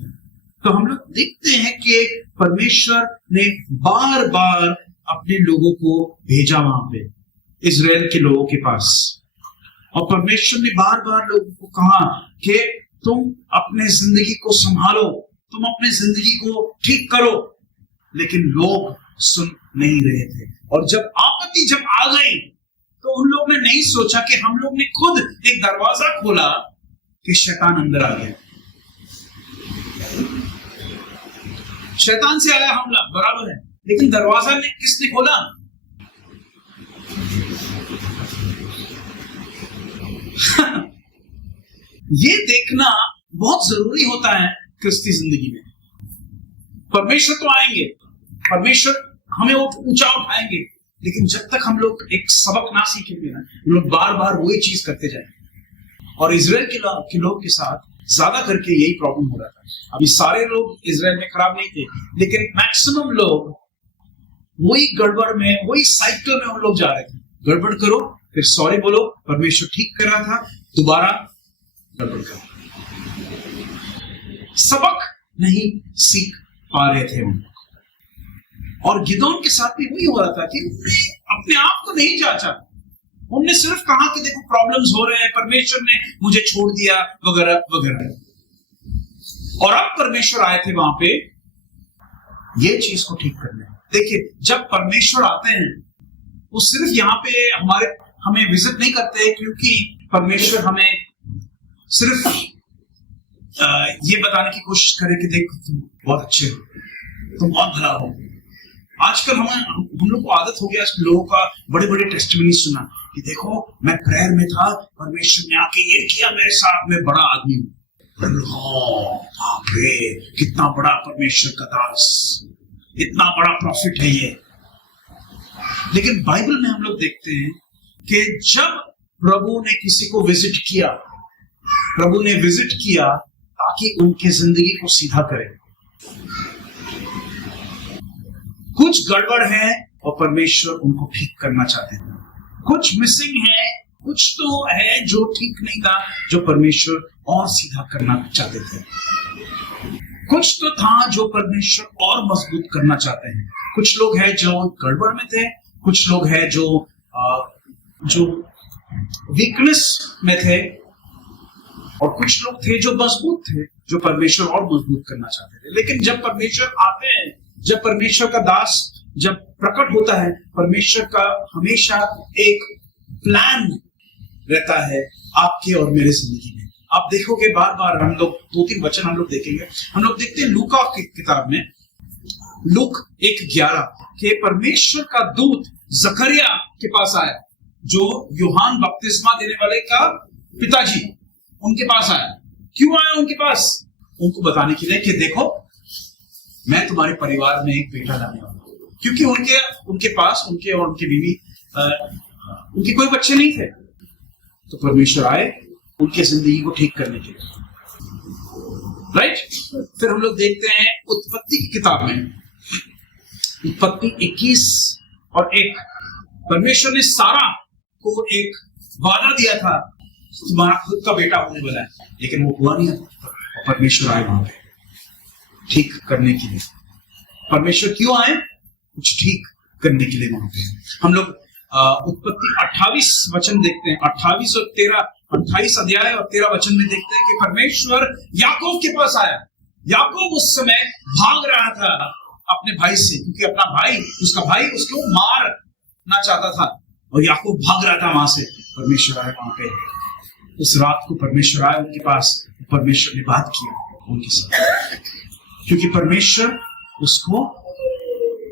तो हम लोग देखते हैं कि परमेश्वर ने बार बार अपने लोगों को भेजा वहां पे इजराइल के लोगों के पास, और परमेश्वर ने बार बार लोगों को कहा कि तुम अपने जिंदगी को संभालो, तुम अपने जिंदगी को ठीक करो, लेकिन लोग सुन नहीं रहे थे। और जब आपत्ति जब आ गई तो उन लोग ने नहीं सोचा कि हम लोग ने खुद एक दरवाजा खोला कि शैतान अंदर आ गया। शैतान से आया हमला बराबर है, लेकिन दरवाजा ने किसने खोला? ये देखना बहुत जरूरी होता है क्रिस्ती जिंदगी में। परमेश्वर तो आएंगे, परमेश्वर हमें ऊंचा उठाएंगे, लेकिन जब तक हम लोग एक सबक ना सीखेंगे ना, हम लोग बार बार वही चीज करते जाएंगे। और इजराइल के लोग के साथ ज्यादा करके यही प्रॉब्लम हो रहा था। अभी सारे लोग इजराइल में खराब नहीं थे, लेकिन मैक्सिमम लोग वही गड़बड़ में, वही साइकिल में हम लोग जा रहे थे। गड़बड़ करो, फिर सॉरी बोलो, परमेश्वर ठीक कर रहा था, दोबारा गड़बड़ करो। सबक नहीं सीख पा रहे थे उन। और गिदोन के साथ भी वही हो रहा था कि उन्होंने अपने आप को नहीं जांचा। उन्होंने सिर्फ कहा कि देखो प्रॉब्लम्स हो रहे हैं, परमेश्वर ने मुझे छोड़ दिया, वगैरह वगैरह। और अब परमेश्वर आए थे वहां पे ये चीज को ठीक करने। देखिए, जब परमेश्वर आते हैं वो सिर्फ यहाँ पे हमें विजिट नहीं करते, क्योंकि परमेश्वर हमें सिर्फ ये बताने की कोशिश करे कि देखो तुम बहुत अच्छे हो, तुम बहुत भला हो। आजकल हम लोग को आदत हो गया लोगों का बड़े बड़े टेस्टिमनी सुना कि देखो मैं प्रेयर में था, परमेश्वर ने आके ये किया मेरे साथ, मैं बड़ा आदमी हूँ। बाप रे, कितना बड़ा परमेश्वर का दास, इतना बड़ा प्रॉफिट है ये। लेकिन बाइबल में हम लोग देखते हैं कि जब प्रभु ने किसी को विजिट किया, प्रभु ने विजिट किया ताकि उनकी जिंदगी को सीधा करे। कुछ गड़बड़ है और परमेश्वर उनको ठीक करना चाहते हैं। कुछ मिसिंग है, कुछ तो है जो ठीक नहीं था, जो परमेश्वर और सीधा करना चाहते थे। कुछ तो था जो परमेश्वर और मजबूत करना चाहते हैं। कुछ लोग हैं जो गड़बड़ में थे, कुछ लोग हैं जो वीकनेस में थे, और कुछ लोग थे जो मजबूत थे, जो परमेश्वर और मजबूत करना चाहते थे। लेकिन जब परमेश्वर आते हैं, जब परमेश्वर का दास जब प्रकट होता है, परमेश्वर का हमेशा एक प्लान रहता है आपके और मेरे जिंदगी में। आप देखोगे बार बार हम लोग 2-3 वचन हम लोग देखेंगे। हम लोग देखते हैं लूका की किताब में, लूक 1:11 के परमेश्वर का दूत जकरिया के पास आया, जो यूहान बपतिस्मा देने वाले का पिताजी, उनके पास आया। क्यों आया उनके पास? उनको बताने के लिए कि देखो मैं तुम्हारे परिवार में एक बेटा लाने वाला हूं। क्योंकि उनके पास उनके और उनकी बीवी उनके कोई बच्चे नहीं थे, तो परमेश्वर आए उनके जिंदगी को ठीक करने के लिए। राइट? फिर हम लोग देखते हैं उत्पत्ति की किताब में, उत्पत्ति 21:1, परमेश्वर ने सारा को एक वादा दिया था, तुम्हारा खुद का बेटा होने वाला है, लेकिन वो हुआ नहीं। और परमेश्वर आए वहां पे ठीक करने के लिए। परमेश्वर क्यों आए? कुछ ठीक करने के लिए वहां पे। हम लोग उत्पत्ति 28 वचन देखते हैं, 28 और 13, 28 अध्याय और 13 वचन में देखते हैं कि परमेश्वर याकूब के पास आया। याकूब उस समय भाग रहा था अपने भाई से, क्योंकि उसका भाई उसको मारना चाहता था, और याकूब भाग रहा था वहां से। परमेश्वर आया वहां पे। उस रात को परमेश्वर आया उनके पास, परमेश्वर ने बात किया उनके साथ, क्योंकि परमेश्वर उसको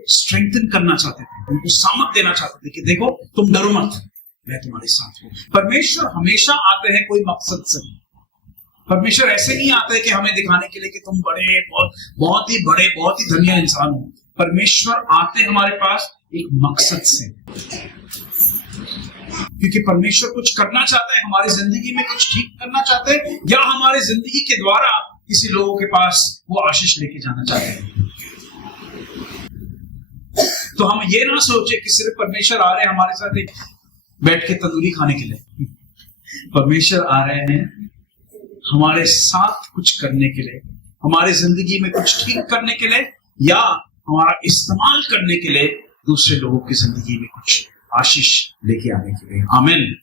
स्ट्रेंथन करना चाहते थे, उनको सामर्थ देना चाहते थे कि देखो तुम डरो मत, मैं तुम्हारे साथ हूं। परमेश्वर हमेशा आते हैं कोई मकसद से। परमेश्वर ऐसे नहीं आते हैं कि हमें दिखाने के लिए कि तुम बड़े बहुत ही बड़े बहुत ही धन्य इंसान हो। परमेश्वर आते हमारे पास एक मकसद से, क्योंकि परमेश्वर कुछ करना चाहते हैं हमारी जिंदगी में, कुछ ठीक करना चाहते हैं, या हमारी जिंदगी के द्वारा किसी लोगों के पास वो आशीष लेके जाना चाहते हैं। तो हम ये ना सोचे कि सिर्फ परमेश्वर आ रहे हैं हमारे साथ एक बैठ के तंदूरी खाने के लिए। परमेश्वर आ रहे हैं हमारे साथ कुछ करने के लिए, हमारी जिंदगी में कुछ ठीक करने के लिए, या हमारा इस्तेमाल करने के लिए दूसरे लोगों की जिंदगी में कुछ आशीष लेके आने के लिए। आमीन।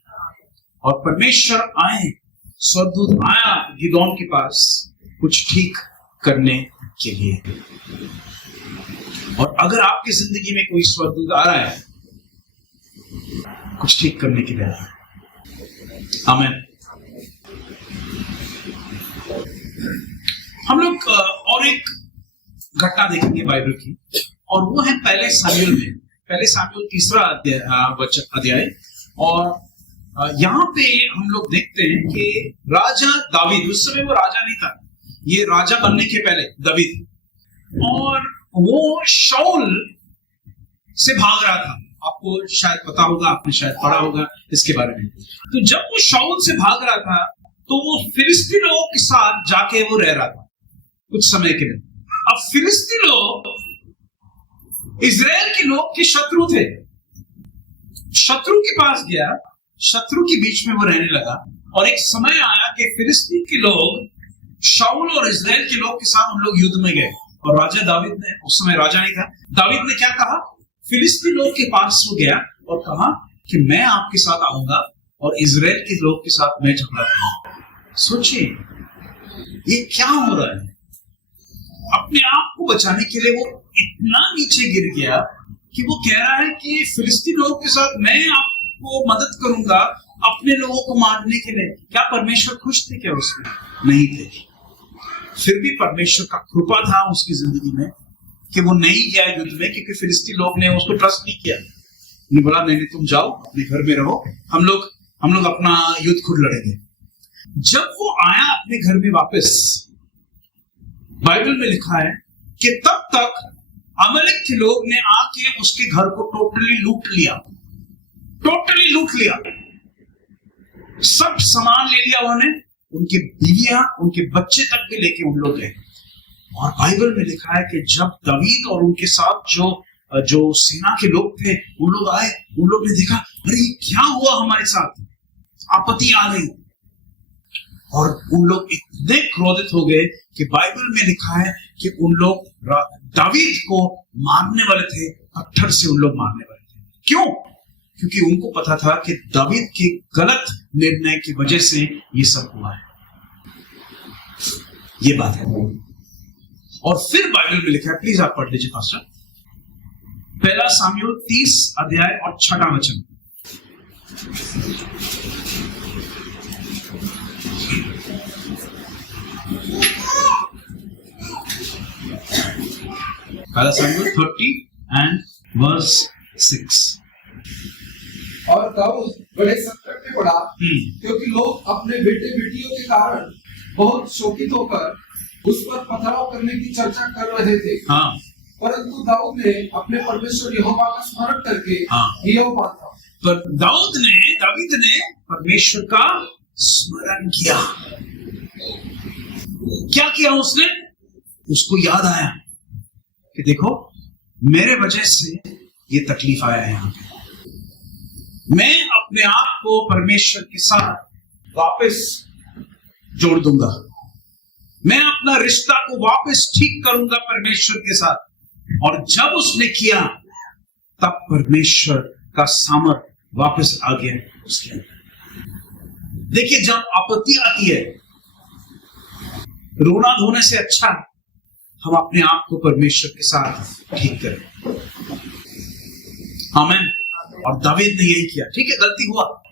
और परमेश्वर आए, स्वर्गदूत आया गिदोन के पास कुछ ठीक करने के लिए। और अगर आपकी जिंदगी में कोई स्वर्गदूत आ रहा है कुछ ठीक करने के लिए, आमीन। हम लोग और एक घटना देखेंगे बाइबल की, और वो है पहले सामुएल में, पहले सामुएल 3 अध्याय। और यहाँ पे हम लोग देखते हैं कि राजा दावीद, उस समय वो राजा नहीं था, ये राजा बनने के पहले दावीद, और वो शाऊल से भाग रहा था। आपको शायद पता होगा, आपने शायद पढ़ा होगा इसके बारे में। तो जब वो शाऊल से भाग रहा था तो वो फिलिस्ती लोगों के साथ जाके वो रह रहा था कुछ समय के लिए। अब फिलिस्ती लोग इजराइल के लोग के शत्रु थे। शत्रु के पास गया, शत्रु के बीच में वो रहने लगा, और एक समय आया कि फिलिस्ती के लोग शाऊल और इजराइल के लोग के साथ हम लोग युद्ध में गए। और राजा दावीद ने, उस समय राजा नहीं था, दावीद ने क्या कहा, फिलिस्ती लोग के पास वो गया और कहा कि मैं आपके साथ आऊंगा और इजराइल के लोग के साथ मैं झगड़ा करूंगा। सोचिए ये क्या हो रहा है। अपने आप को बचाने के लिए वो इतना नीचे गिर गया कि वो कह रहा है कि फिलिस्ती लोगों के साथ मैं आपको मदद करूंगा अपने लोगों को मारने के लिए। क्या परमेश्वर खुश थे क्या उसमें? नहीं थे। फिर भी परमेश्वर का कृपा था उसकी जिंदगी में कि वो नहीं गया युद्ध में, क्योंकि फिलिस्ती लोग ने उसको ट्रस्ट नहीं किया। उन्होंने बोला नहीं, तुम जाओ अपने घर में रहो, हम लोग अपना युद्ध खुद लड़ेंगे। जब वो आया अपने घर में वापस, बाइबल में लिखा है कि तब तक अमलेक के लोग ने आके उसके घर को टोटली लूट लिया, सब सामान ले लिया उन्होंने, उनकी बीवियां, उनके बच्चे तक भी लेके उन लोग गए। और बाइबल में लिखा है कि जब दावीद और उनके साथ जो सेना के लोग थे, उन लोग आए, उन लोग ने देखा अरे क्या हुआ हमारे साथ, आपत्ति आ गई। और उन लोग इतने क्रोधित हो गए कि बाइबल में लिखा है कि उन लोग दावीद को मारने वाले थे, पत्थर से उन लोग मारने वाले थे। क्यों? क्योंकि उनको पता था कि दावीद के गलत निर्णय की वजह से ये सब हुआ है। ये बात है। और फिर बाइबल में लिखा है, प्लीज आप पढ़ लीजिए पास्टर, पहला सामुएल 30 अध्याय और 6वां वचन। पहला सामुएल 30 and verse 6। और दाऊद बड़े संकट में पड़ा, क्योंकि लोग अपने बेटे बेटियों के कारण बहुत शोकित होकर उस पर पथराव करने की चर्चा कर रहे थे। हाँ। परंतु दाऊद ने अपने परमेश्वर यहोवा का स्मरण करके हियाव बांधा। पर दावीद ने परमेश्वर का स्मरण किया। क्या किया उसने? उसको याद आया कि देखो मेरे वजह से ये तकलीफ आया है यहाँ पे, मैं अपने आप को परमेश्वर के साथ वापस जोड़ दूंगा, मैं अपना रिश्ता को वापस ठीक करूंगा परमेश्वर के साथ। और जब उसने किया तब परमेश्वर का सामर्थ वापस आ गया उसके अंदर। देखिए जब आपत्ति आती है, रोना धोने से अच्छा हम अपने आप को परमेश्वर के साथ ठीक करें। आमीन। और दावीद ने यही किया। ठीक है, गलती हुआ,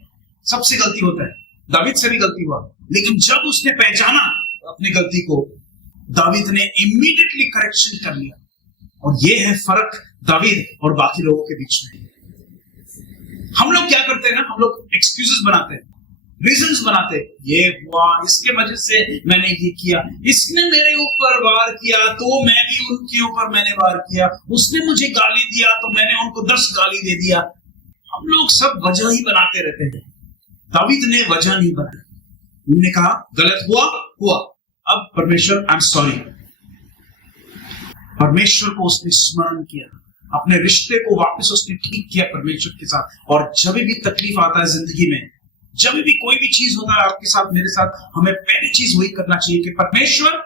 सबसे गलती होता है, दावीद से भी गलती हुआ, लेकिन जब उसने पहचाना अपनी गलती को, दावीद ने इमीडिएटली करेक्शन कर लिया। और ये है फर्क दावीद और बाकी लोगों के बीच में। हम लोग क्या करते हैं ना, हम लोग एक्सक्यूजेस बनाते हैं, रीजंस बनाते हैं, ये हुआ इसके वजह से मैंने ये किया, इसने मेरे ऊपर वार किया तो मैं भी उनके ऊपर मैंने वार किया, उसने मुझे गाली दिया तो मैंने उनको 10 गाली दे दिया। हम लोग सब वजह ही बनाते रहते हैं। दाऊद ने वजह नहीं बनाई, उन्होंने कहा गलत हुआ, अब परमेश्वर आई एम सॉरी। परमेश्वर को उसने स्मरण किया, अपने रिश्ते को वापस उसने ठीक किया परमेश्वर के साथ। और जब भी तकलीफ आता है जिंदगी में, जब भी कोई भी चीज होता है आपके साथ मेरे साथ, हमें पहली चीज वही करना चाहिए कि परमेश्वर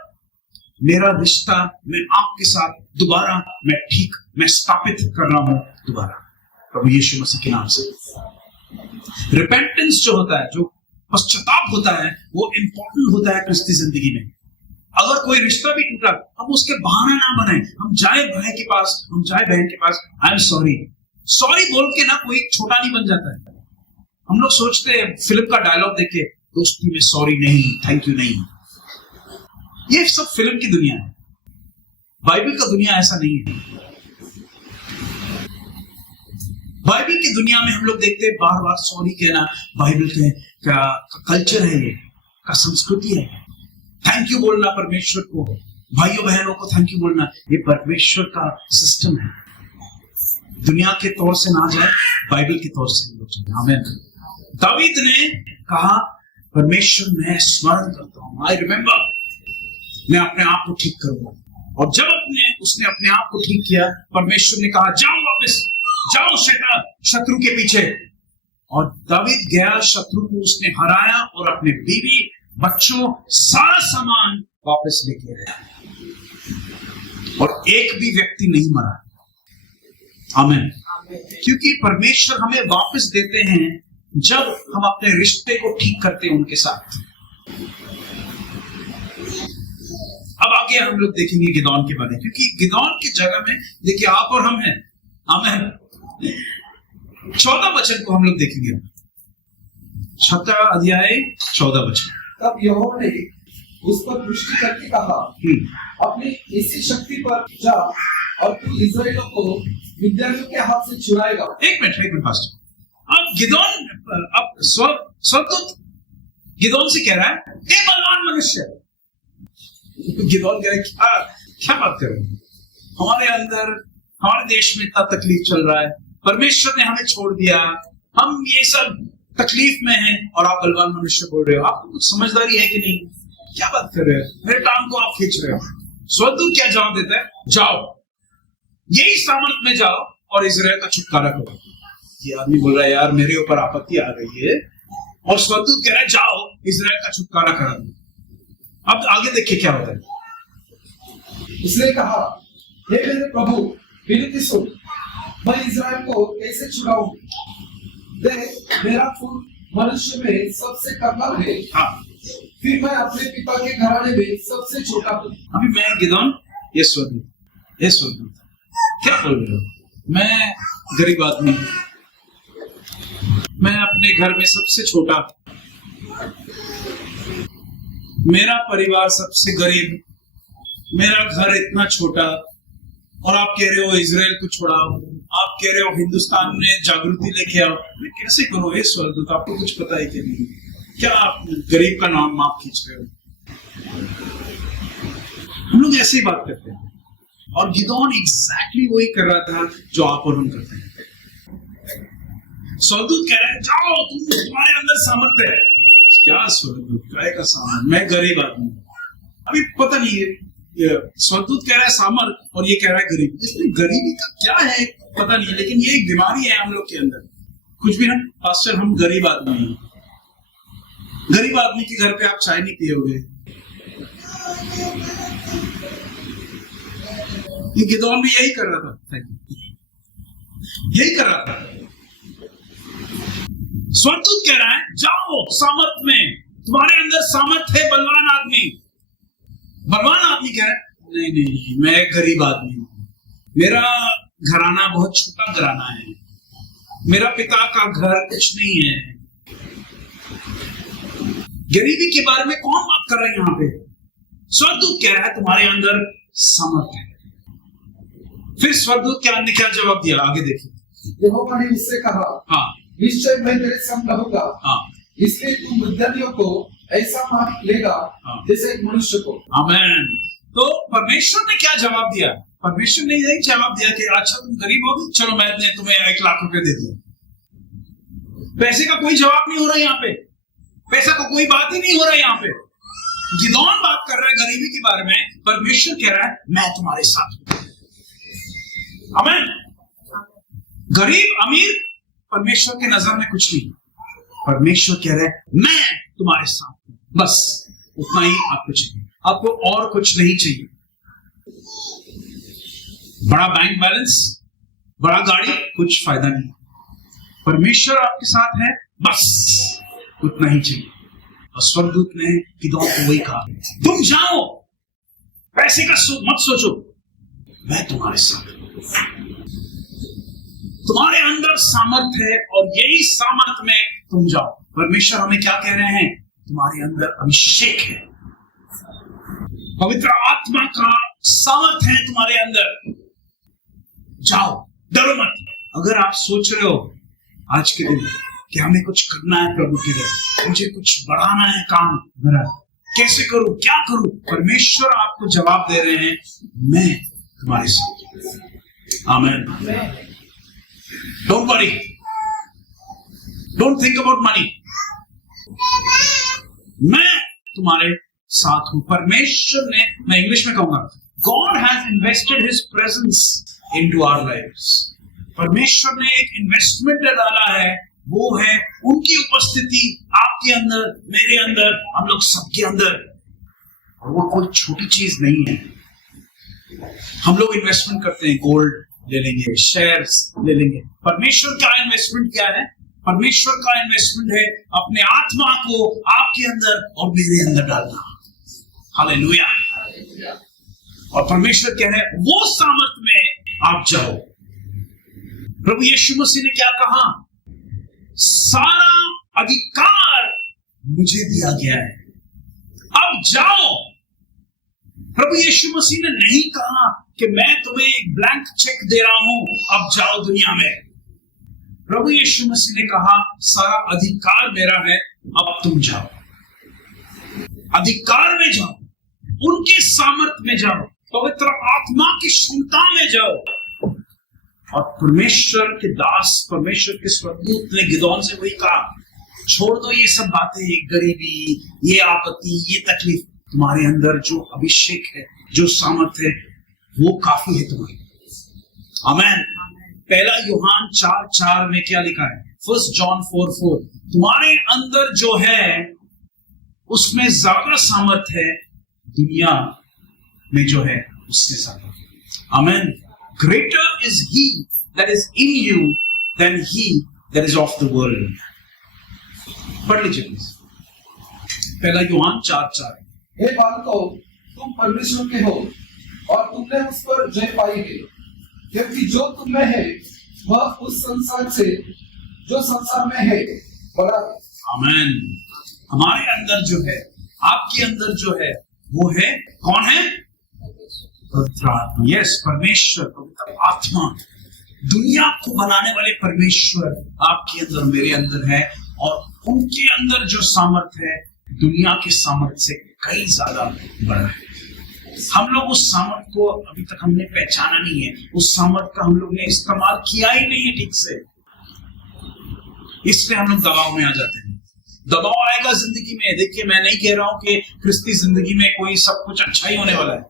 मेरा रिश्ता मैं आपके साथ दोबारा मैं स्थापित कर रहा हूं दोबारा, प्रभु यीशु मसीह के नाम से। रिपेंटेंस जो होता है, जो पश्चाताप होता है, वो इंपॉर्टेंट होता है क्रिस्ती जिंदगी में। अगर कोई रिश्ता भी टूटा, हम उसके बहाना ना बनाए, हम जाए भाई के पास, हम जाए बहन के पास, आई एम सॉरी बोल के ना कोई छोटा नहीं बन जाता है। हम लोग सोचते हैं फिल्म का डायलॉग देख के, दोस्ती में सॉरी नहीं, थैंक यू नहीं, ये सब फिल्म की दुनिया है। बाइबल का दुनिया ऐसा नहीं है। बाइबल की दुनिया में हम लोग देखते हैं बार बार सॉरी कहना, बाइबल का कल्चर है, ये का संस्कृति है। थैंक यू बोलना परमेश्वर को, भाइयों बहनों को थैंक यू बोलना, ये परमेश्वर का सिस्टम है। दुनिया के तौर से ना जाए, बाइबल के तौर से हम लोग जाए। आमीन। दाऊद ने कहा परमेश्वर मैं स्मरण करता हूं, आई रिमेंबर, मैं अपने आप को ठीक करूंगा। और जब उसने अपने आप को ठीक किया, परमेश्वर ने कहा जाओ वापस, जाओ शैतान शत्रु के पीछे। और दाऊद गया, शत्रु को उसने हराया और अपने बीवी बच्चों सारा सामान वापस लेके आया, और एक भी व्यक्ति नहीं मरा। आमीन। क्योंकि परमेश्वर हमें वापस देते हैं जब हम अपने रिश्ते को ठीक करते हैं उनके साथ। अब आगे हम लोग देखेंगे गिदोन के बारे में, क्योंकि गिदोन की जगह में देखिए आप और हम हैं। आमीन। 14 वचन को हम लोग देखेंगे, 7 अध्याय 14 वचन। तब यहोवा ने उस पर दृष्टि करके कहा, अपनी इसी शक्ति पर जा और तू इस्राएलियों को मिद्यानियों के हाथ से छुड़ाएगा। एक मिनट पास्टर। अब गिदोन, अब स्वर्गदूत गिदोन से कह रहा है, हे बलवान मनुष्य। गिदोन कह रहा है क्या बात कर रहे हो, हमारे अंदर हमारे देश में इतना तकलीफ चल रहा है, परमेश्वर ने हमें छोड़ दिया, हम ये सब तकलीफ में हैं, और आप बलवान मनुष्य बोल रहे हो। आपको कुछ समझदारी है कि नहीं? क्या बात कर रहे हो, मेरे टांग को आप खींच रहे हो। स्वर्गदूत क्या जवाब देता है, जाओ यही सामर्थ में जाओ और इजराइल का छुटकारा करो। ये आदमी बोल रहा है यार मेरे ऊपर आपत्ति आ गई है, और स्वर्गदूत कह रहा है जाओ इजराइल का छुटकारा करा दो। अब आगे देखिए क्या होता है। उसने कहा, हे मेरे प्रभु विनती सुन, मैं इजराइल को कैसे छुड़ाऊं? देख मेरा खून मनुष्य में सबसे कमल है, फिर मैं अपने पिता के घराने में सबसे छोटा हूँ। अभी मैं गिदोन, ये स्वर्गदूत क्या बोल रहे हो? मैं गरीब आदमी, मैं अपने घर में सबसे छोटा, मेरा परिवार सबसे गरीब, मेरा घर इतना छोटा, और आप कह रहे हो इजराइल को छुड़ाओ, आप कह रहे हो हिंदुस्तान में जागृति लेके आओ। मैं कैसे करूं ये स्वर्गदूत? आपको कुछ पता है कि नहीं? क्या आप गरीब का नाम आप खींच रहे हो? हम लोग ऐसे ही बात करते हैं, और गिदोन एग्जैक्टली वही कर रहा था जो आप और हम करते हैं। स्वर्गदूत कह रहा है जाओ, तुम्हारे अंदर सामर्थ्य है। क्या स्वर्गदूत काय का सामर्थ्य? मैं गरीब आदमी, अभी पता नहीं है। स्वर्गदूत कह रहा है सामर्थ, और ये कह रहा है गरीब। इसमें गरीबी का क्या है पता नहीं, लेकिन ये एक बीमारी है हम लोग के अंदर। कुछ भी ना पास्टर, हम गरीब आदमी हैं। गरीब आदमी के घर पे आप चाय नहीं पियोगे। ये गिदोन भी यही कर रहा था, यही कर रहा था। स्वर्गदूत कह रहा है जाओ सामर्थ में, तुम्हारे अंदर सामर्थ है, बलवान आदमी। बलवान आदमी कह रहा है नहीं, मैं गरीब आदमी हूं, मेरा घराना बहुत छोटा घराना है, मेरा पिता का घर कुछ नहीं है। गरीबी के बारे में कौन बात कर रहा है यहाँ पे? स्वर्गदूत कह रहा है तुम्हारे अंदर सामर्थ है। फिर स्वर्गदूत ने क्या जवाब दिया, आगे देखिए। यहोवा ने उससे कहा, हाँ, निश्चय मैं तेरे संग रहूंगा, हाँ, इसलिए तू मिद्यानियों को ऐसा मार लेगा हाँ। जैसे एक मनुष्य को। आमेन। तो परमेश्वर ने क्या जवाब दिया? परमेश्वर ने यही जवाब दिया कि अच्छा तुम गरीब हो, चलो मैंने तुम्हें 1 लाख रुपए दे दिया। पैसे का कोई जवाब नहीं हो रहा यहाँ पे, पैसा का कोई बात ही नहीं हो रहा यहाँ पे। गिदोन बात कर रहा है गरीबी के बारे में, परमेश्वर कह रहा है मैं तुम्हारे साथ हूं। आमेन। गरीब अमीर परमेश्वर के नजर में कुछ नहीं, परमेश्वर कह रहा है मैं तुम्हारे साथ हूं, बस उतना ही आपको चाहिए, आपको और कुछ नहीं चाहिए। बड़ा बैंक बैलेंस, बड़ा गाड़ी, कुछ फायदा नहीं। परमेश्वर आपके साथ है, बस उतना ही चाहिए। और स्वर्गदूत ने गिदोन को वही कहा, तुम जाओ, पैसे का मत सोचो, मैं तुम्हारे साथ हूं। तुम्हारे अंदर सामर्थ है और यही सामर्थ में तुम जाओ। परमेश्वर हमें क्या कह रहे हैं? तुम्हारे अंदर अभिषेक है, पवित्र आत्मा का सामर्थ है तुम्हारे अंदर, जाओ, डरो मत। अगर आप सोच रहे हो आज के दिन कि हमें कुछ करना है प्रभु के लिए, मुझे कुछ बढ़ाना है काम मेरा, कैसे करूं, क्या करूं, परमेश्वर आपको जवाब दे रहे हैं मैं तुम्हारे साथ हूं। आमीन। Don't worry, don't think about money, मैं तुम्हारे साथ हूं। परमेश्वर ने, मैं इंग्लिश में कहूंगा, God has invested his presence into our lives. परमेश्वर ने एक इन्वेस्टमेंट डाला है, वो है उनकी उपस्थिति आपके अंदर, मेरे अंदर, हम लोग सबके अंदर। और वो कोई छोटी चीज नहीं है। हम लोग इन्वेस्टमेंट करते हैं, गोल्ड ले लेंगे, शेयर्स ले लेंगे। परमेश्वर का इन्वेस्टमेंट क्या है? परमेश्वर का इन्वेस्टमेंट है अपने आत्मा को आपके अंदर और मेरे अंदर डालना। हालेलुया। और परमेश्वर कह रहे हैं वो सामर्थ में आप जाओ। प्रभु यीशु मसीह ने क्या कहा? सारा अधिकार मुझे दिया गया है, अब जाओ। प्रभु यीशु मसीह ने नहीं कहा कि मैं तुम्हें एक ब्लैंक चेक दे रहा हूं, अब जाओ दुनिया में। प्रभु यीशु मसीह ने कहा सारा अधिकार मेरा है, अब तुम जाओ, अधिकार में जाओ, उनके सामर्थ्य में जाओ, पवित्र आत्मा की क्षमता में जाओ। और परमेश्वर के दास, परमेश्वर के स्वर्गदूत ने गिदोन से वही कहा, छोड़ दो ये सब बातें, ये गरीबी, ये आपत्ति, ये तकलीफ, तुम्हारे अंदर जो अभिषेक है, जो सामर्थ्य है, वो काफी है तुम्हारे। आमीन। 1 यूहन्ना 4:4 में क्या लिखा है? 1 जॉन 4:4, तुम्हारे अंदर जो है उसमें ज्यादा सामर्थ्य है दुनिया में जो है उससे ज्यादा। आमीन। Greater is he that is in you than he that is of the world. पढ़ लीजिए प्लीज। 1 यूहन्ना 4:4। हे बालकों, तुम परमेश्वर के हो और तुमने उस पर जय पाई है, क्योंकि जो तुम में है वह उस संसार से जो संसार में है बड़ा है। आमीन। हमारे अंदर जो है, आपके अंदर जो है, वो है, कौन है? पवित्र आत्मा। यस, परमेश्वर, पवित्र आत्मा, दुनिया को बनाने वाले परमेश्वर आपके अंदर, मेरे अंदर है। और उनके अंदर जो सामर्थ्य है दुनिया के सामर्थ्य से कई ज्यादा बड़ा है। हम लोग उस सामर्थ्य को अभी तक हमने पहचाना नहीं है, उस सामर्थ्य का हम लोग ने इस्तेमाल किया ही नहीं है ठीक से, इसलिए हम लोग दबाव में आ जाते हैं। दबाव आएगा जिंदगी में। देखिए, मैं नहीं कह रहा हूं कि क्रिस्ती जिंदगी में कोई सब कुछ अच्छा ही होने वाला है,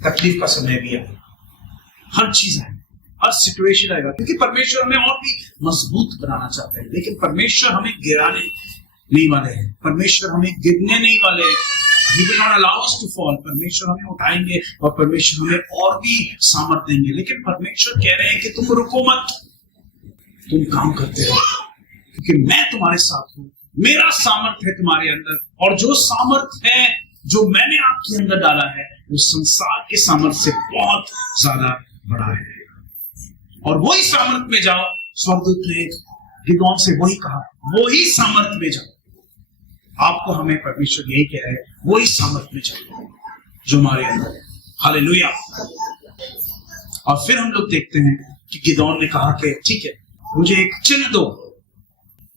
तकलीफ का समय भी है, हर चीज है, हर सिचुएशन आएगा, क्योंकि परमेश्वर हमें और भी मजबूत बनाना चाहते हैं। लेकिन परमेश्वर हमें गिराने नहीं वाले हैं, परमेश्वर हमें गिरने नहीं वाले हैं। He will not allow us to fall। परमेश्वर हमें उठाएंगे और परमेश्वर हमें और भी सामर्थ्य देंगे। लेकिन परमेश्वर कह रहे हैं कि तुम रुको मत, तुम काम करते रहो, क्योंकि मैं तुम्हारे साथ हूं, मेरा सामर्थ्य है तुम्हारे अंदर। और जो सामर्थ्य है जो मैंने आपके अंदर डाला है, वो संसार के सामर्थ्य से बहुत ज्यादा बड़ा है। और वही सामर्थ्य में जाओ। स्वर्गदूत ने गिदोन से वही कहा, वही सामर्थ्य में जाओ। आपको, हमें परमेश्वर यही कह रहे हैं, वही सामर्थ्य में जाओ जो हमारे अंदर है। हालेलुया। और फिर हम लोग देखते हैं कि गिदोन ने कहा कि ठीक है, मुझे एक चिन्ह दो,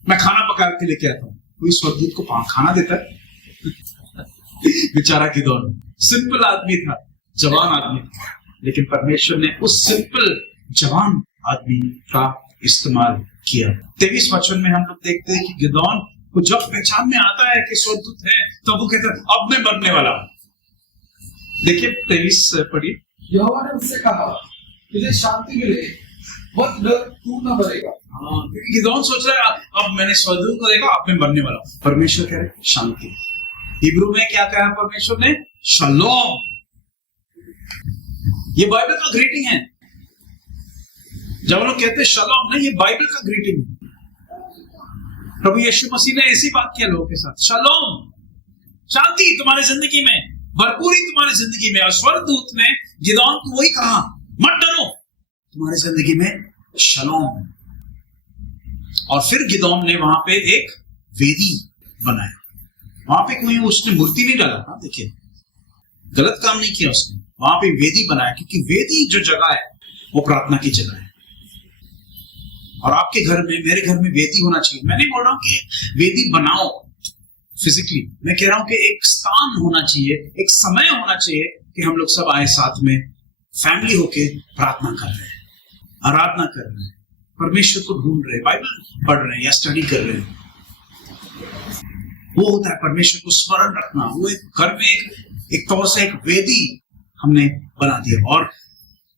मैं खाना पका के लेके आता हूँ, कोई स्वर्गदूत को खाना देता है? बेचारा गिदोन सिंपल आदमी था, जवान आदमी था, लेकिन परमेश्वर ने उस सिंपल जवान आदमी का इस्तेमाल किया। 23 वचन में हम लोग देखते हैं कि गिदोन को जब पहचान में आता है कि स्वर्गदूत है, तो वो कहता है अब मैं मरने वाला हूं। देखिए 23 पढ़िए। यहोवा ने उससे कहा, तुझे शांति मिले, मत डर, तू न मरेगा। क्योंकि गिदोन सोच रहा है अब मैंने स्वर्गदूत को देखा, अब मैं मरने वाला हूं। परमेश्वर कह रहे शांति। हिब्रू में क्या कहा परमेश्वर ने? शलोम। ये बाइबल का ग्रीटिंग है। जब लोग कहते हैं शलोम, नहीं, ये बाइबल का ग्रीटिंग है। प्रभु यीशु मसीह ने ऐसी बात किया लोगों के साथ, शलोम, शांति तुम्हारी जिंदगी में, भरपूरी तुम्हारी जिंदगी में। और स्वर्गदूत ने गिदोन को वही कहा, मत डरो, तुम्हारी जिंदगी में शलोम। और फिर गिदोन ने वहां पे एक वेदी बनाया। वहां पे कोई उसने मूर्ति नहीं डाला था, देखिए गलत काम नहीं किया उसने, वहां पे वेदी बनाया, क्योंकि वेदी जो जगह है वो प्रार्थना की जगह है। और आपके घर में, मेरे घर में वेदी होना चाहिए। मैं नहीं बोल रहा हूं कि वेदी बनाओ फिजिकली, मैं कह रहा हूं कि एक स्थान होना चाहिए, एक समय होना चाहिए कि हम लोग सब आए साथ में फैमिली होके प्रार्थना कर रहे हैं, आराधना कर रहे हैं, परमेश्वर को ढूंढ रहे हैं, बाइबल पढ़ रहे हैं या स्टडी कर रहे हैं। वो होता है परमेश्वर को स्मरण रखना। वो एक घर में एक तौर से एक वेदी हमने बना दिया, और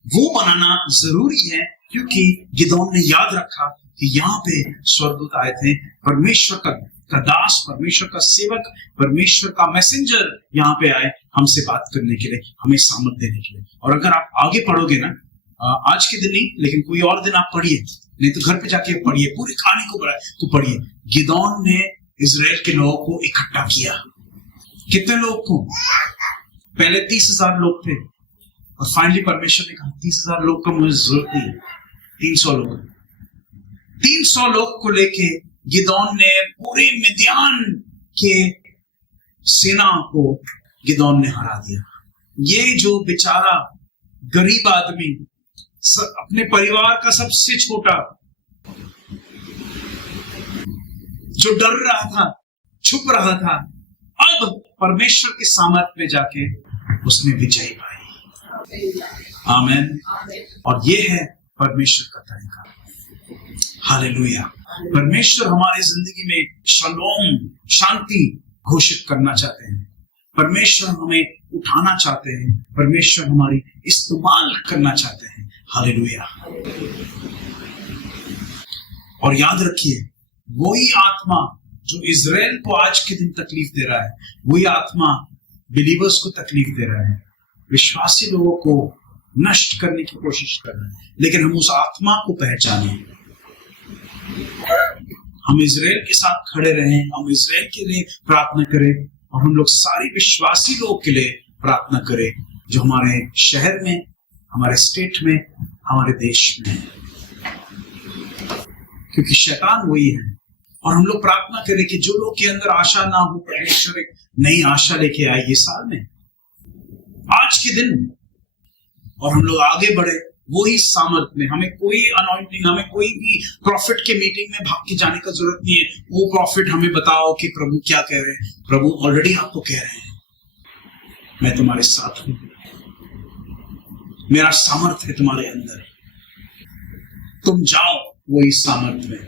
वो बनाना जरूरी है क्योंकि गिदोन ने याद रखा कि यहाँ पे स्वर्गदूत आए थे, परमेश्वर का दास, परमेश्वर का सेवक, परमेश्वर का मैसेंजर यहाँ पे आए हमसे बात करने के लिए, हमें सामर्थ देने के लिए। और अगर आप आगे पढ़ोगे ना, आज के दिन नहीं लेकिन कोई और दिन आप पढ़िए, नहीं तो घर पे जाके पढ़िए, पूरी कहानी को पढ़िए। गिदोन ने इजराइल के लोगों को इकट्ठा किया। कितने लोग को? पहले 30,000 लोग थे, और फाइनली परमेश्वर ने कहा 30,000 लोग का मुझे जरूरत नहीं, 300 लोग। 300 लोग को लेके गिदोन ने पूरे मिद्यान के सेना को गिदोन ने हरा दिया। ये जो बेचारा गरीब आदमी, अपने परिवार का सबसे छोटा, जो डर रहा था, छुप रहा था, अब परमेश्वर के सामर्थ्य में जाके उसने विजय पाई। आमीन। और ये है परमेश्वर का तरीका। हालेलुया। परमेश्वर हमारी जिंदगी में शलोम, शांति घोषित करना चाहते हैं। परमेश्वर हमें उठाना चाहते हैं, परमेश्वर हमारी इस्तेमाल करना चाहते हैं। हालेलुया। और याद रखिए, वही आत्मा जो इजराइल को आज के दिन तकलीफ दे रहा है, वही आत्मा बिलीवर्स को तकलीफ दे रहा है, विश्वासी लोगों को नष्ट करने की कोशिश कर रहा है। लेकिन हम उस आत्मा को पहचाने, हम इजराइल के साथ खड़े रहें, हम इजराइल के लिए प्रार्थना करें, और हम लोग सारे विश्वासी लोगों के लिए प्रार्थना करें जो हमारे शहर में, हमारे स्टेट में, हमारे देश में है। क्योंकि शैतान वही है। और हम लोग प्रार्थना करें कि जो लोग के अंदर आशा ना हो, परमेश्वर एक नई आशा लेके आए ये साल में, आज के दिन, और हम लोग आगे बढ़े वही सामर्थ्य में। हमें कोई अनॉइंटिंग, हमें कोई भी प्रॉफिट के मीटिंग में भाग के जाने का जरूरत नहीं है। वो प्रॉफिट हमें बताओ कि प्रभु क्या कह रहे हैं। प्रभु ऑलरेडी आपको कह रहे हैं, मैं तुम्हारे साथ हूं, मेरा सामर्थ्य है तुम्हारे अंदर, तुम जाओ वही सामर्थ्य में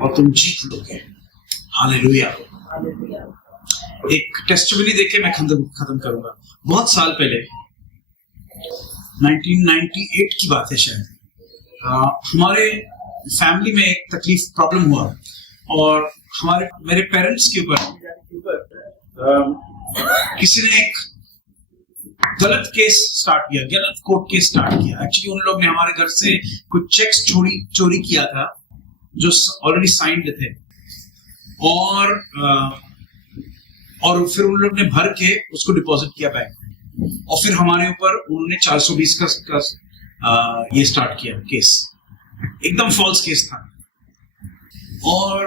और तुम जीत लोगे। हालेलुया। एक टेस्टिमनी देके मैं खत्म करूंगा। बहुत साल पहले 1998 की बात है शायद, हमारे फैमिली में एक तकलीफ, प्रॉब्लम हुआ, और मेरे पेरेंट्स के ऊपर किसी ने एक गलत केस स्टार्ट किया, गलत कोर्ट केस स्टार्ट किया। एक्चुअली उन लोग ने हमारे घर से कुछ चेक्स चोरी किया था जो ऑलरेडी साइंड थे, और फिर उन लोग ने भर के उसको डिपॉजिट किया बैंक में, और फिर हमारे ऊपर उन्होंने 420 का ये स्टार्ट किया केस। एकदम फॉल्स केस था। और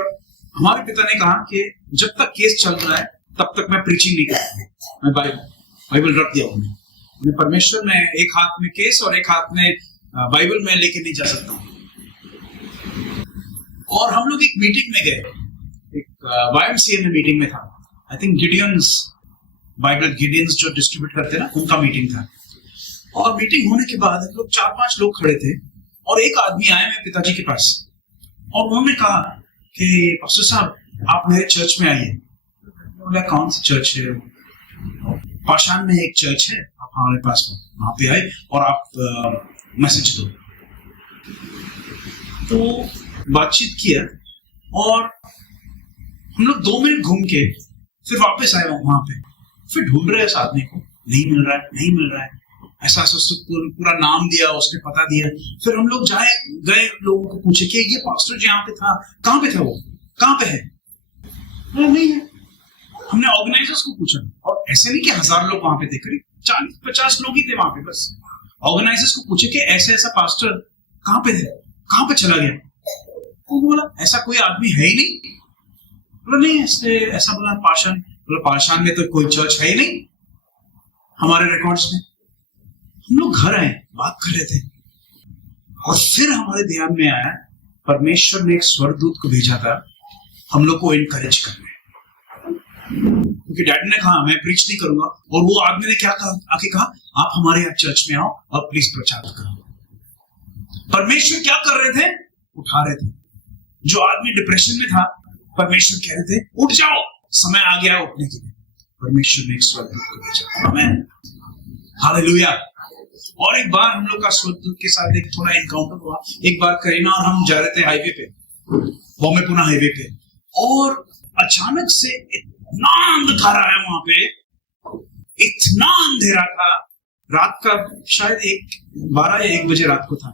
हमारे पिता ने कहा कि जब तक केस चल रहा है तब तक मैं प्रीचिंग नहीं करूंगा। मैं बाइबल रख दिया उन्होंने। परमेश्वर में एक हाथ में केस और एक हाथ में बाइबल में लेके नहीं जा सकता। और हम लोग एक मीटिंग में गए, एक YMCA में मीटिंग में था। आई थिंक गिडियंस बाइबल गिडियंस जो डिस्ट्रीब्यूट करते हैं ना, उनका मीटिंग था। और मीटिंग होने के बाद हम लोग 4-5 लोग खड़े थे और एक आदमी आया मेरे पिताजी के पास और उन्होंने कहा कि पास्टर साहब आप मेरे चर्च में आइए। बोला कौन सी चर्च है? पाषाण में एक चर्च है, आप हमारे पास वहां पे आए और आप मैसेज दो। तो बातचीत किया और हम लोग 2 मिनट घूम के फिर वापस आए वहां पे। फिर ढूंढ रहे इस आदमी को, नहीं मिल रहा है, नहीं मिल रहा है। ऐसा पूरा नाम दिया, उसने पता दिया। फिर हम लोग गए लोगों को पूछे कि ये पास्टर जो यहाँ पे था, कहाँ पे था वो, कहाँ पे है? नहीं है। हमने ऑर्गेनाइजर्स को पूछा और ऐसे नहीं कि 1000 लोग वहां पे थे, करीब 40-50 लोग ही थे वहां पे बस। ऑर्गेनाइजर्स को पूछे कि ऐसे ऐसा पास्टर कहाँ पे थे, कहाँ पे चला गया? वो बोला ऐसा कोई आदमी है ही नहीं। बोला नहीं, ऐसा बोला पाषाण। बोला पाषाण में तो कोई चर्च है ही नहीं हमारे रिकॉर्ड्स में। हम लोग घर आए, बात कर रहे थे और फिर हमारे ध्यान में आया परमेश्वर ने एक स्वर्गदूत को भेजा था हम लोग को इनकरेज करने, क्योंकि डैडी ने कहा मैं प्रीच नहीं करूंगा और वो आदमी ने क्या कहा, आके कहा आप हमारे यहाँ चर्च में आओ और प्लीज प्रचार करो। परमेश्वर क्या कर रहे थे? उठा रहे थे। जो आदमी डिप्रेशन में था, परमेश्वर कह रहे थे उठ जाओ, समय आ गया उठने के लिए। परमेश्वर ने एक स्वर्गदूत को भेजा। आमीन, हालेलुया। और एक बार हम लोग का स्वर्गदूत के साथ एक थोड़ा एनकाउंटर हुआ। एक बार करीना और हम जा रहे थे हाईवे पे, बॉम्बे पुणे हाईवे पे, और अचानक से इतना अंधकार आया वहां पे, इतना अंधेरा था। रात का शायद 12 या 1 बजे रात को था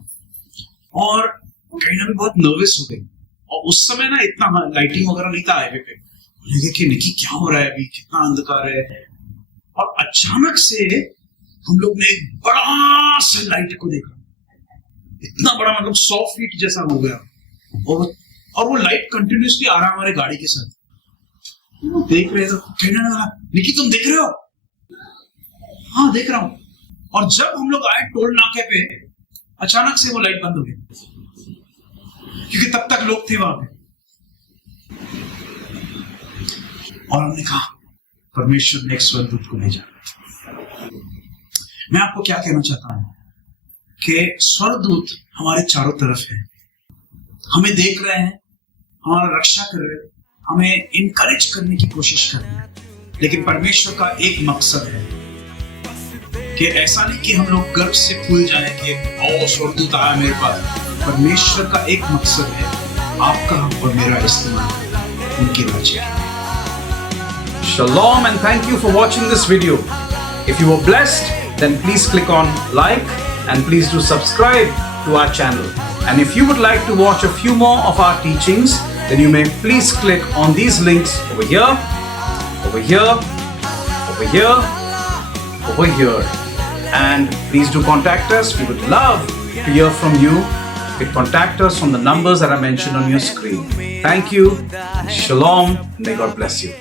और करीना भी बहुत नर्वस हो गई। और उस समय ना इतना लाइटिंग वगैरह नहीं था हाईवे पे। लगे कि निकी क्या हो रहा है अभी, कितना अंधकार है। और अचानक से हम लोग ने एक बड़ा सा लाइट को देखा, इतना बड़ा, मतलब 100 फीट जैसा हो गया। और वो लाइट कंटिन्यूसली आ रहा हमारे गाड़ी के साथ। देख रहे तो कहने लगा निकी तुम देख रहे हो? हाँ देख रहा हूं। और जब हम लोग आए टोल नाके पे, अचानक से वो लाइट बंद हो गई, क्योंकि तब तक लोग थे वहां पे। और हमने कहा परमेश्वर ने एक स्वर्गदूत को भेजा। मैं आपको क्या कहना चाहता हूं कि स्वर्गदूत हमारे चारों तरफ है, हमें देख रहे हैं, हमारा रक्षा कर रहे हैं, हमें इनकरेज करने की कोशिश कर रहे हैं। लेकिन परमेश्वर का एक मकसद है कि ऐसा नहीं कि हम लोग गर्व से फूल जाएं कि ओ स्वर्गदूत आया मेरे पास। परमेश्वर का एक मकसद है आपका और मेरा इस्तेमाल उनके राज्य के। Shalom and thank you for watching this video. If you were blessed, then please click on like and please do subscribe to our channel. And if you would like to watch a few more of our teachings, then you may please click on these links over here, over here, over here, over here. And please do contact us. We would love to hear from you. You can contact us from the numbers that are mentioned on your screen. Thank you. Shalom. May God bless you.